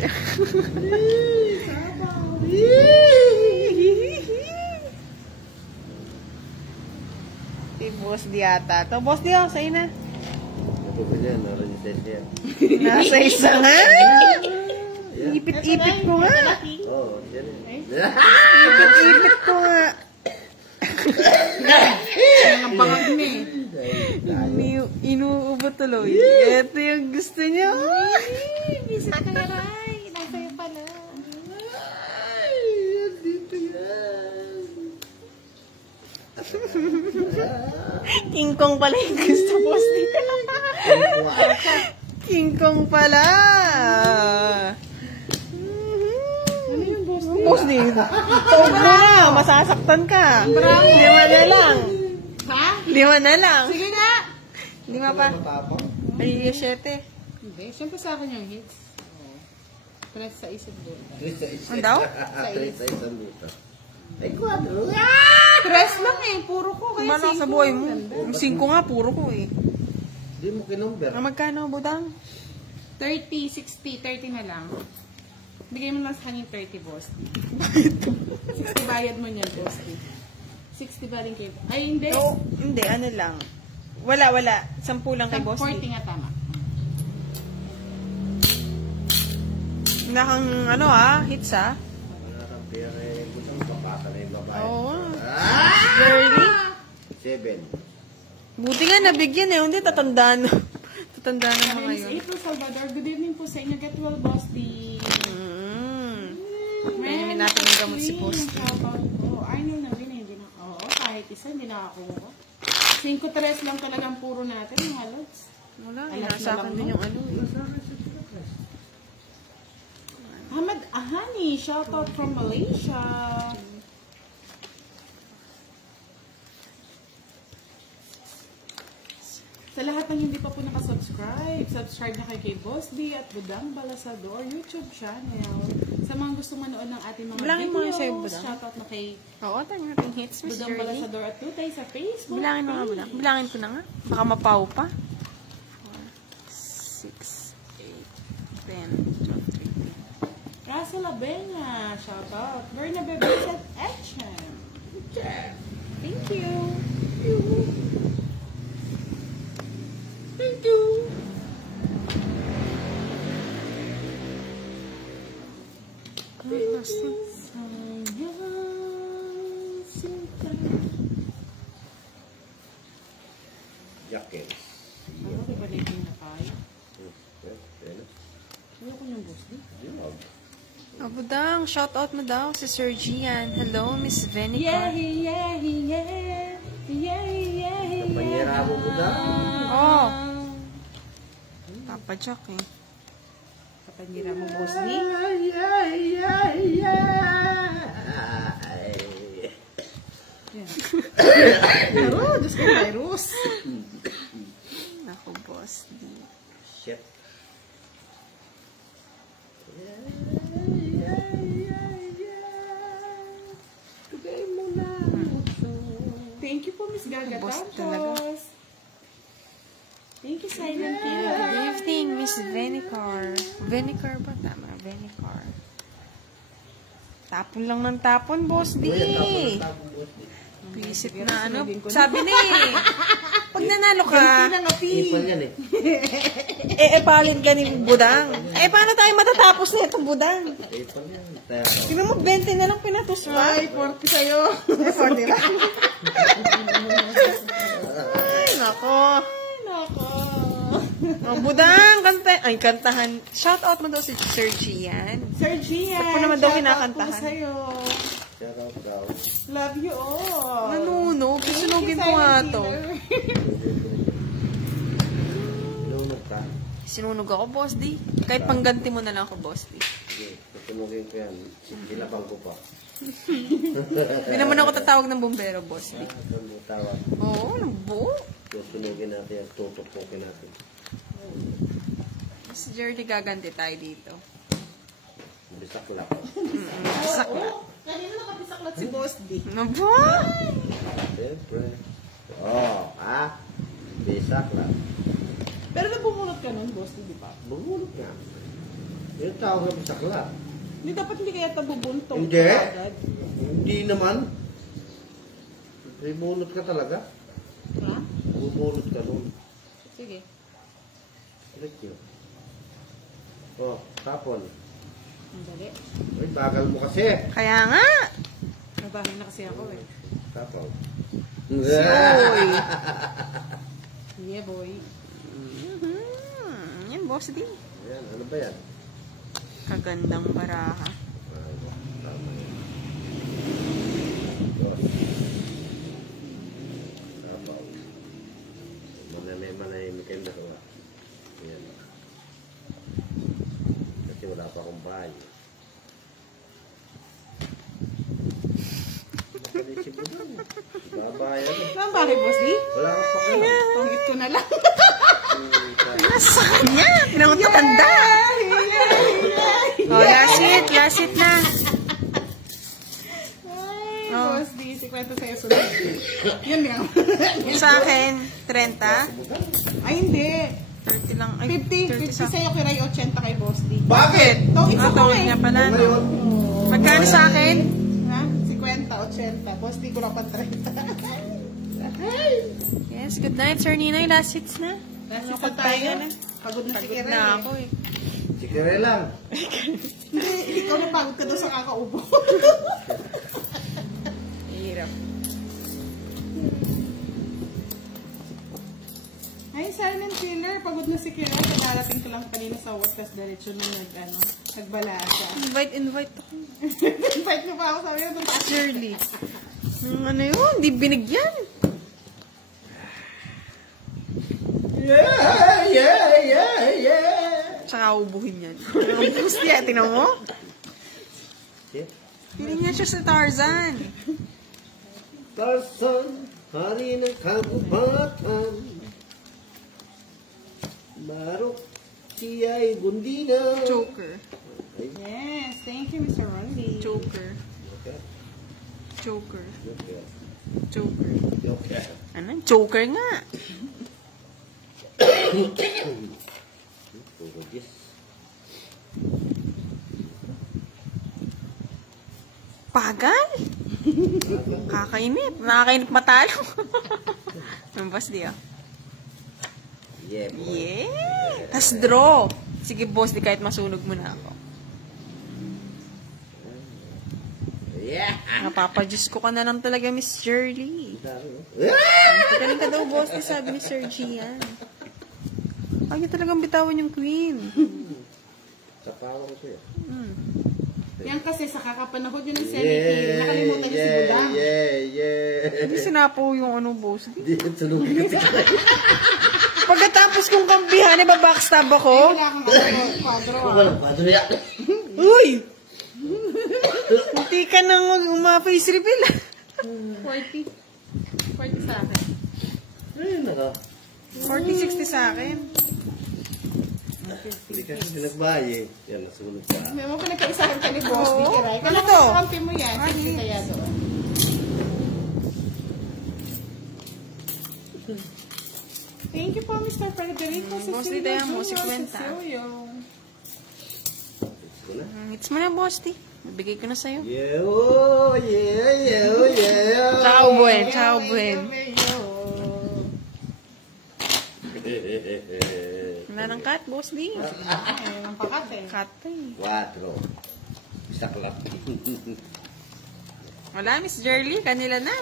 Si Boss D ata. To, Boss D, oh, sa'yo na. Ito ko dyan, resistensya. Nasa isa nga. Ipit-ipit ko nga. Oo, dyan eh. Ipit-ipit ko nga. Mga bangag ni. Inuubo tuloy. Ito yung gusto niya. Visit ka na rin. Nasa'yo pala. Ay, dito yan. King Kong pala yung gusto, Boss D. King Kong pala. Ano yung boss ni? Boss D. Tawag mo na. Masasaktan ka. 5 na lang. Ha? 5 na lang. Sige na. 5 pa. Matapang. Ay, 7. Hindi. Siyempre sa akin yung hits. Press sa isip doon. Ano daw? Sa isang dito. Ay, 4. Press lang eh. Puro ko. Kaya Malak sa buhay mo. Yung 5 nga, puro ko eh. Di mo kinumber. Magkano, Budang? 30, 60, 30 na lang. Bigay mo lang sa kanyang 30, boss. 60 bayad mo niyan, boss. 60 ba rin kayo? Ay, hindi. No, hindi. Ano lang. Wala. 10 lang kay Boss D. 40 nga tama. Nakang, ano ha, hits ha. Wala kang pera eh. Gusto mo papasa na yung babae. Oo. Girly. 7. Buti nga nabigyan eh. Hindi, tatandaan. Tatandaan na My name is ngayon. April Salvador. Good evening po sa inyo. Get well, boss D. Inumin natin yung gamot si Boss D. Oh, I know na rin. Hindi na. Oo, kahit isa, hindi nakakuha. 5-3 lang talagang puro natin. Yung halots. Wala, Alam nasa na akin lang, din no? yung ano. Ahmad Ahani, shout out from Malaysia. Sa lahat ng hindi pa po nakasubscribe, subscribe na kayo kay Boss D at Budang Balasador YouTube channel. Sa mga gusto manood ng ating mga Bilangin mo nga sa'yo, videos, Budang. shout out na kay Oo, tayo natin hits, Miss Budang Girly. Balasador at Tutay sa Facebook. Bilangin mo nga, Budang. Bilangin ko na nga. Baka mapaw pa. 4, 6, 8, 10, 12, 13. Russell Abena, shout out. Berna Bebes at Etchem. Thank you. Thank you. Jacket. Ano ba balikin na tayo? Ayoko niyang boss D. Oh, Budang, shout out mo daw si Sir Gian. Hello, Miss Venica. Yeah. Kapanyera mo ko daw. Oh. Papa Jack eh. Kapandira mo boss D. Oh, Diyos ko, virus. Ako, Boss D. Shit. Tugay mo na. Thank you po, Miss Gaga Boss Tantos. Thank you, Silent Kid. Good evening, Miss Venicar. Venicar ba? Tama, Venicar. Tapon lang ng tapon, Boss D. Visit na ano. Sabi ni, pag nanalo ka, Ipal yan eh. epalin ka ni Budang. Paano tayo matatapos na itong Budang? Ipal yan. Tingnan mo, 20 na lang pinatos pa. Ay, 40 sa'yo. 40 lang. Ay, nako. Nako. Oh, budang, kantahan. Shout out mo daw si Sir Gian. Sir Gian, Ba't mo naman daw shout out kinakantahan? po sa'yo. Shout out daw. Love you all. Nanunog. Thank you, Sunugin ko nga Silent to. Killer. Inunog ka. Sinunog ako, Boss D. Kahit pangganti mo na lang ako, Boss D. Sige, tutunugin ko yan. Ilabang ko pa. Hindi naman ako tatawag ng bumbero, Boss D. Saan mo tawag? Oo, nabuo. Tutunugin natin yan. Tutupukin natin. Si Jerry, gaganti tayo dito. Bisaklap. Sakla. Kanina nakapisaklat si Boss D. Nabuo. Siyempre. Oh, ha? Bisaklap. Pero nabumulot ka nun, Boss D, di ba? Bumulot nga. Yung tawag na bisaklap. Hindi dapat hindi kaya tabubuntong. Hindi. Agad. Hindi naman. Bumulot ka talaga. Ha? Bumulot ka nun. Sige. Click nyo. Oh, tapon. Ang dali. Uy, bagal mo kasi. Kaya nga. Nabahin na kasi ako eh. Tapon. Soy. Yeah, boy. Yan, Boss D. Ayan, ano ba yan? Kagandang baraha. Tama yan. Dos. Tapaw. Manahimik kayo dalawa. Ayan. Kasi wala pa akong bahay. Nakanisip ko doon. Babayan. Saan ba kay Boss D? Wala ka pa kayo. Tungit ko na lang. Nasa kanya. Pinangutanda. Oh, last hit na. Ay, Oh. Boss D, si kwento sa'yo sunod. Yun lang. Yung sa akin, 30. Ay, hindi. 30 lang. Ay, 50 sa sa'yo, kiray 80 kay Boss D. Bakit? Tungit Ah, ako tawag eh. niya pala. No? Ngayon, Magkano sa akin? Ha? 50, 80. Boss D ko lang pa 30. Yes, good night, Sir Ninoy. Last hits na. Last hits na Pagpahinga tayo. na. Pagod na si Pagod Kiray na eh. ako eh. sikire lang. Hindi, ikaw na pagod ka daw sa kakaubo. Hirap. Ay, Silent Killer, pagod na si Kiray. Darating ko lang kanina sa wakas diretso nung nagbalasa. Invite ako. Invite ko pa ako sa iyo. Shirley. Ano yun? Di binigyan. Yeah, yeah, yeah, yeah. Tsaka ubuhin yan. Ang gusto niya, tinan mo? Shit. Piling niya siya sa Tarzan. Tarzan, hari ng kagubatan. Marok, siya'y bundina. Joker. Yes, thank you, Mr. Rondy. Joker. Okay. Joker. Okay. Joker. Okay. Ano? Joker nga. Puro Diyos. Pagal? Kakainip. Nakakainip matalo. Ang boss di ah. Yeah, boy. Yeah. Tas draw. Sige boss, di kahit masunog mo na ako. Yeah. Napapadyos ko ka na lang talaga, Miss Shirley. Yeah. Pagaling ka daw, boss, di sabi ni Sir Gian. Huwag niyo talagang bitawan yung queen. Kapawang ko yun. Yan kasi sa kakapanahon yun ng Senate. Nakalimutan niya si Budang. Yeah. Hindi sinapo yung ano, boss. Hindi ko tulungin kasi. Pagkatapos kong kampihan, backstab ako. Wala kang kwadro. Walang kwadro yan. Uy! Hindi ka nang face reveal. 40. 40 sa akin. Ay, naka. 40-60 sa akin. Hindi ka pinagbahay eh. Yan, nasunod pa. May mo pinagkaisahan ka ni Boss D. Oo. Kiray. Ano Kaya to? kampi mo yan. Sige kaya doon. Thank you po, Mr. Frederico. Boss D, tayo mo, 50. Ito na. Hits mo na, boss, di. Nabigay ko na sa'yo. Yeah, oh, yeah, oh, yeah. Ciao, buen. Ciao, buen. Wala ng cut, boss, di. Ang pakat eh. Cut pa eh. 4. Bisaklap. Wala, Miss Jerly. Kanila na.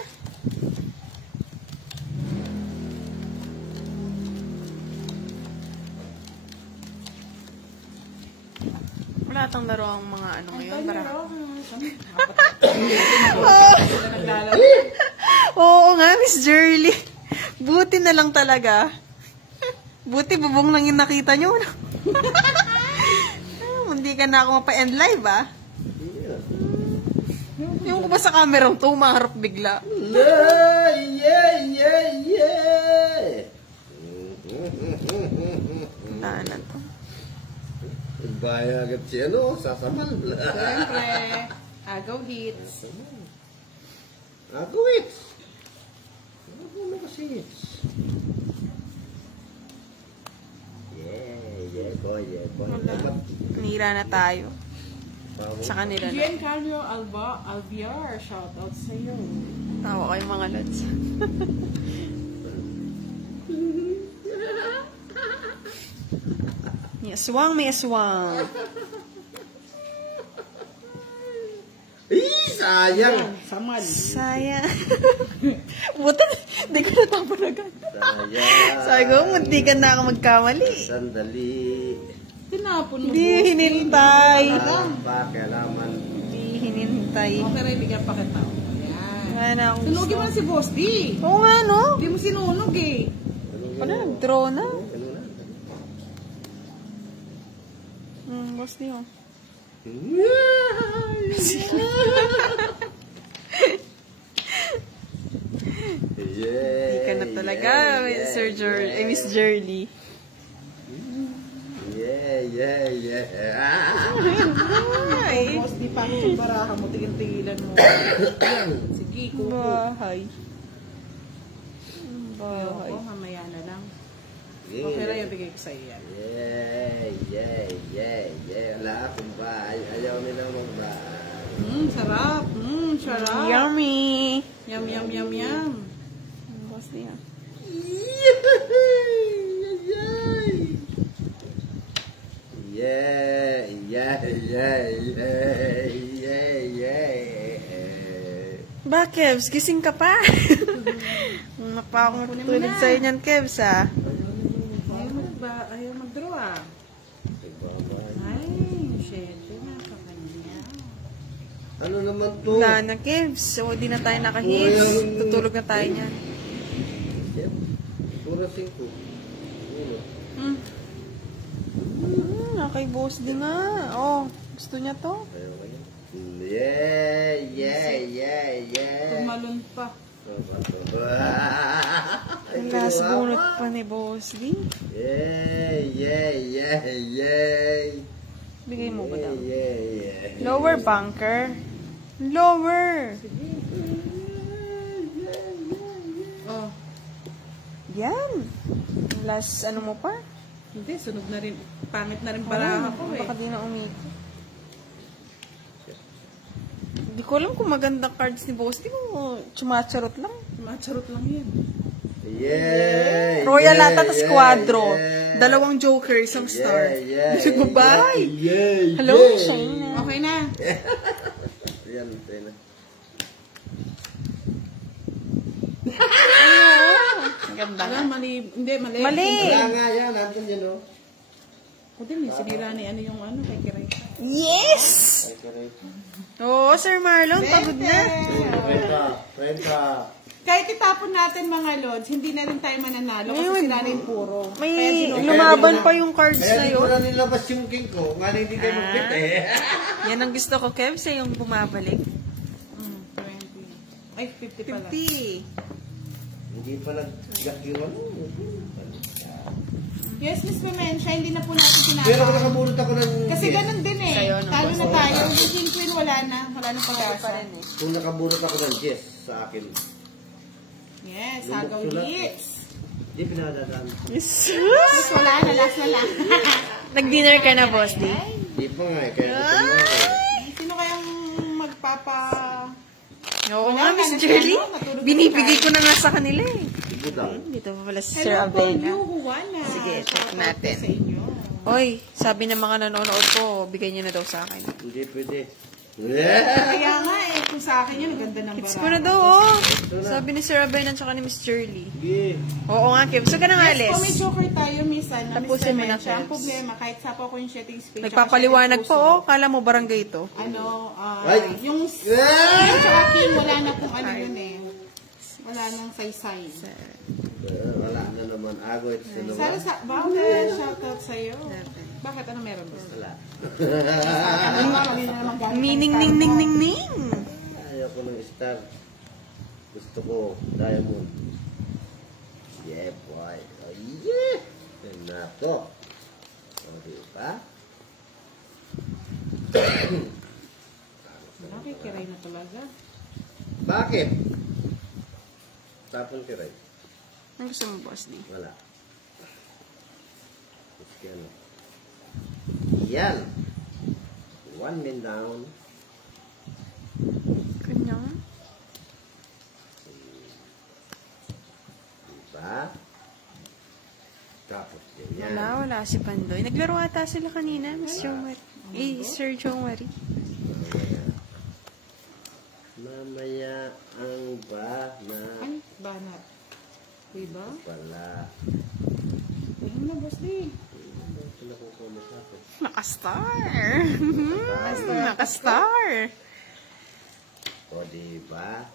Wala atang laro ang mga ano ngayon. Para... Sila naglalaro. Oo nga, Miss Jerly. Buti na lang talaga. Buti bubong lang yung nakita nyo. Hindi ka na ako mapa-end live, ah. Yeah. Yung ko ba sa camera to, maharap bigla. Yeah. Wala na to. Baya agad siya, no? Sasamal. Siyempre, agaw hits. Ako hits. Ako na kasi hits. Yeah, boy. Nira na tayo. Sa kanila na. Giancarlo Alviar, shout out sa iyo. Tawa kayo mga lods. May aswang, may aswang. Sayang. Samal. Sayang. Buta, di ko natapanagan. Sayang. Sabi ko, munti ka na ako magkamali. Sandali. Tinapon mo. Hindi hinintay. Pakialaman. Hindi hinintay. Okay rin, bigyan pa kita. Ayan. Wala na akong Sunugin mo na si Boss D. Oo nga, no? Hindi mo sinunog eh. Wala, nag-draw na. Ano na? Boss di oh. Hindi ka na talaga, Sir Miss Jerly. Yeah. Ay, Boss D, paano yung baraha mo? Tigil-tigilan mo. Sige, kuko. bahay. Bahay. Ayoko, mamaya na lang. Yeah. Okay rin, bigay ko sa iyo yan. Yeah. Wala akong bahay. Ayaw nila magbahay. Sarap. Sarap. Yummy! Yum. Boss di ah. Ba, Kevs, gising ka pa? Mapa akong tulid sa'yo niyan, Kevs, ah. Ayaw mag-draw ah. Ay, syempre na kakanya. Ano naman to? Wala na, Kevs. So, di na tayo nakahits. Tutulog na tayo niyan. Pura 5. Okay, boss din nga. Oh, gusto niya to. Yeah. Tumalon pa. Last bunot pa ni boss din. Yeah. Bigay mo ba daw? Yeah. Lower bunker. Lower. Oh, Yan. Last ano mo pa? hindi, sunog na rin. Pangit na rin baraha ko eh. Baka di na umikot. Hindi ko alam kung magandang cards ni boss. Di mo chumacharot lang. Macharot lang yan. Yeah. Royal ata tas quadro. Dalawang joker, isang star. Yeah. Goodbye. Yeah. Hello, Shayna. Okay na. Yan. Ang ganda. Alam, mali. Hindi, mali. Mali. Wala nga yan. Nandun yan, no? O din eh, sinira ni ano yung ano kay Kiray. Yes! Oo, Sir Marlon, pagod na. Renta. Kahit itapon natin mga lods, hindi na rin tayo mananalo kasi Ayun. sila rin puro. May lumaban pa yung cards na Kaya di ko yun. na nilabas yung king ko. Nga hindi kayo mag-fit eh. Yan ang gusto ko, Kev, sa yung bumabalik. 20. Ay, 50 pala. 50. Hindi pa nag-gak yung ano. Yes, Miss Clemencia, hindi na po natin Pero tinapon. nakabulot ako ng... Kasi ganun din eh. Sa'yo, no? Talo na tayo. Yung King Queen, wala na. Wala na pag-asa. Kung nakabulot ako ng yes sa akin. Yes, hagaw hits. Hindi pinadadaan. Yes. Yes, wala na. Last na lang. Nag-dinner ka na, boss, di? Hindi pa nga eh. Kaya gusto mo ako eh. Sino kayang magpapa... Oo Wala nga, na, Miss nasa Jerly. ano, natulog Binibigay na ko na nga sa kanila eh. Ibo daw. Dito pa pala si Sir Hello po, Abena. you, Juana. Sige, check Shout out natin. po sa inyo. Oy, sabi ng mga nanonood ko, bigay niyo na daw sa akin. Hindi pwede. Yeah! Kaya nga eh, kung sa akin yun, ang ganda ng Hits baraha. ko na daw, oh. Sabi ni Sir Aben at saka ni Miss Shirley. Sige. Oo nga, Kim. So, ka na nga, Yes, kung may Alice. joker tayo, minsan, na Tapusin mo na, Mr. Ang Kebs. problema, kahit sa po ako yung shedding space, Nagpapaliwanag pa, oh. Kala mo barangay to. Ano, Ay! yung Yeah! tsaka king, wala na pong ano yun eh. Wala nang saysay. Wala na naman. Agoy. Sino ba? Sana sa, bakit? Shoutout sa'yo. Bakit? Ano meron ba? Wala. Ano nga, mali na naman gamit ng Meaning, star ning, mo. ning, ning, ning. Ayaw ko ng star. Gusto ko diamond. Yeah, boy. Oh, yeah! Nako. O, diba? Nakikiray na talaga. Bakit? Tapon kiray. Ang gusto mo, Boss D? Wala. Yan. Yan. One man down. Kanya? Diba? Tapos din yan. Wala si Pandoy. Naglaro ata sila kanina, Miss Jomari. Sir Jomari. Mamaya ang banat. Ano? Banat. Diba? Wala. Ayun na, boss di. Nakastar. Nakastar. O, diba?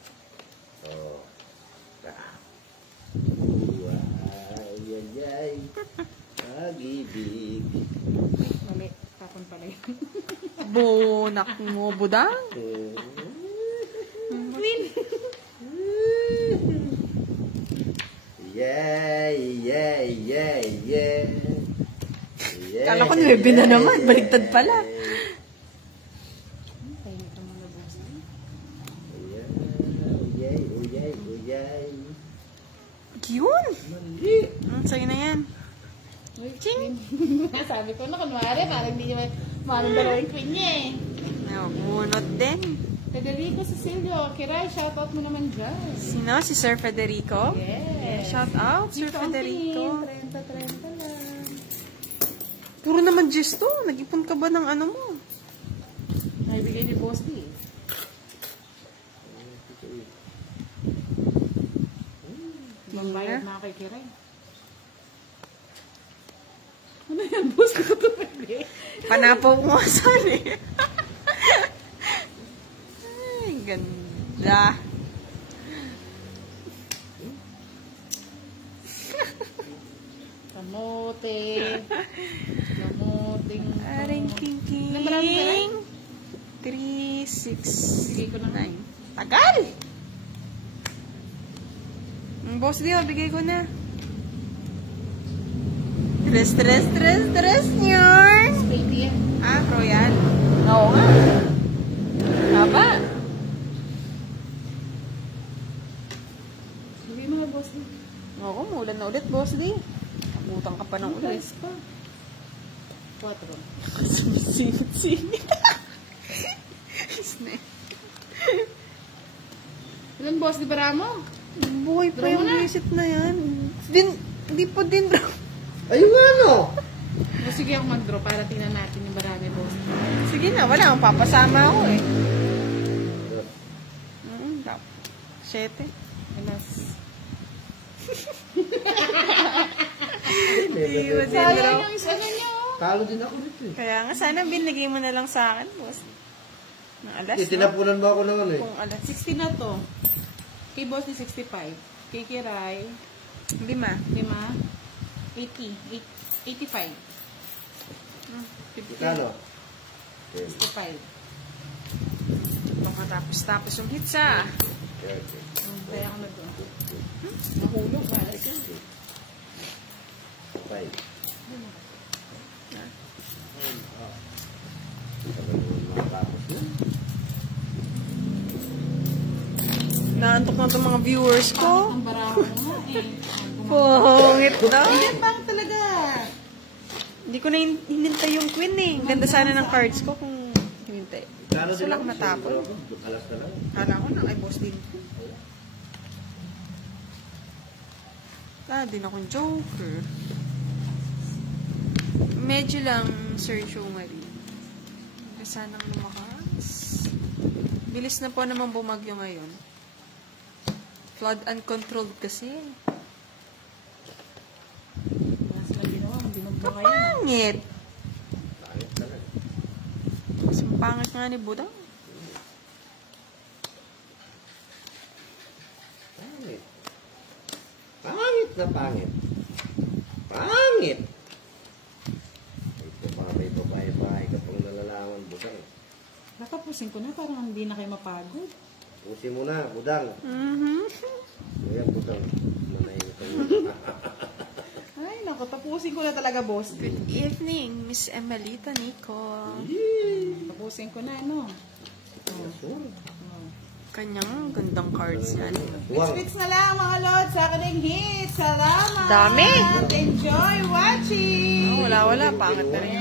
O. Ay, ay, ay. Pag-ibig. Mali. Tapon pala yun. Bonak mo, budang. Yay, yay, yay, yay. Yay. Kala ko 9 na naman. Baligtad pala. Ayun ito mga boss di. Uyay, uyay, uyay. Yun. Mali. Sa'yo na yan. Ching! Sabi ko na, kunwari, parang hindi naman maraming dalawang queen niya eh. Nabunot din. Federico Cecilio, Kiray, shoutout mo naman dyan. Sino? Si Sir Federico? Yes. Shout out, Sir Dito ang Federico. tingin, 30 lang. Puro naman Diyos to. Nag-ipon ka ba ng ano mo? Naibigay ni Boss D. Mambayad na kay Kiray. Ano yan, Boss? Ko ito pwede. Panapaw mo saan eh. Ay, ganda. Kamote. Kamoting. Aring king Namarami ka rin? 3, 6, Bigay ko na 9. Tagal! Ang boss di, bigay ko na. Tres nyor. Baby yan. Ah, Royal. Oo nga. Haba. Sabi mo na, Boss D. Oo, muulan na ulit, boss di. Abutang ka pa ng ulan. Ulis pa. 4. Sumisingit-singit. Ilan, Boss D, para mo? Buhay pa Draw mo yung na. visit na yan. Hindi pa din draw. Ayun nga, no? O sige ako mag-draw para tingnan natin yung barami, Boss D. Sige na, wala akong papasama ako eh. 7. Alas. Hindi mo din Sayang draw. yung isa ninyo. Talo din ako nito eh. Kaya nga, sana binigay mo na lang sa akin, boss. Ng alas, no? Tinapunan mo ako ng ano eh. Kung alas. 60 na to. Kay Boss D, 65. Kay Kiray, 5. 5. 85. Kano? 65. Pagkatapos-tapos yung hits, ah. Kaya ako na doon. Nahulog, malas yan. 5. Naantok na itong mga viewers ko. Ang baraho nga eh. Pungit daw. Ayan, bakit talaga? Hindi ko na hinintay yung queen eh. Ang ganda sana ng cards ko kung hinintay. Kano Gusto din lang ako? matapon. Alas na lang. Kala ko na kay boss din. Din akong joker. Medyo lang, Sir Joe Marie. Sanang lumakas. Bilis na po naman bumagyo ngayon. Flood uncontrolled kasi. Mas na ginawa, binog ba ngayon? Pangit! Pangit talaga. Mas pangit nga ni Budang. Pangit. Pangit na pangit. Pangit! Ito pa may babae-babae ka pang nalalaman, Budang. Natapusin ko na, parang hindi na kayo mapagod. Pusin mo na, Budang. Kuya, Budang. Manahimik ka muna. Ay, naku, tapusin ko na talaga, boss. Good evening, Miss Emelita Nico. Tapusin ko na, ano? Sure. Kanyang gandang cards yan. Tuwang. Fix na lang, mga lods, sa aking hit. Salamat! Dami! Enjoy watching! Wala, pangit na rin.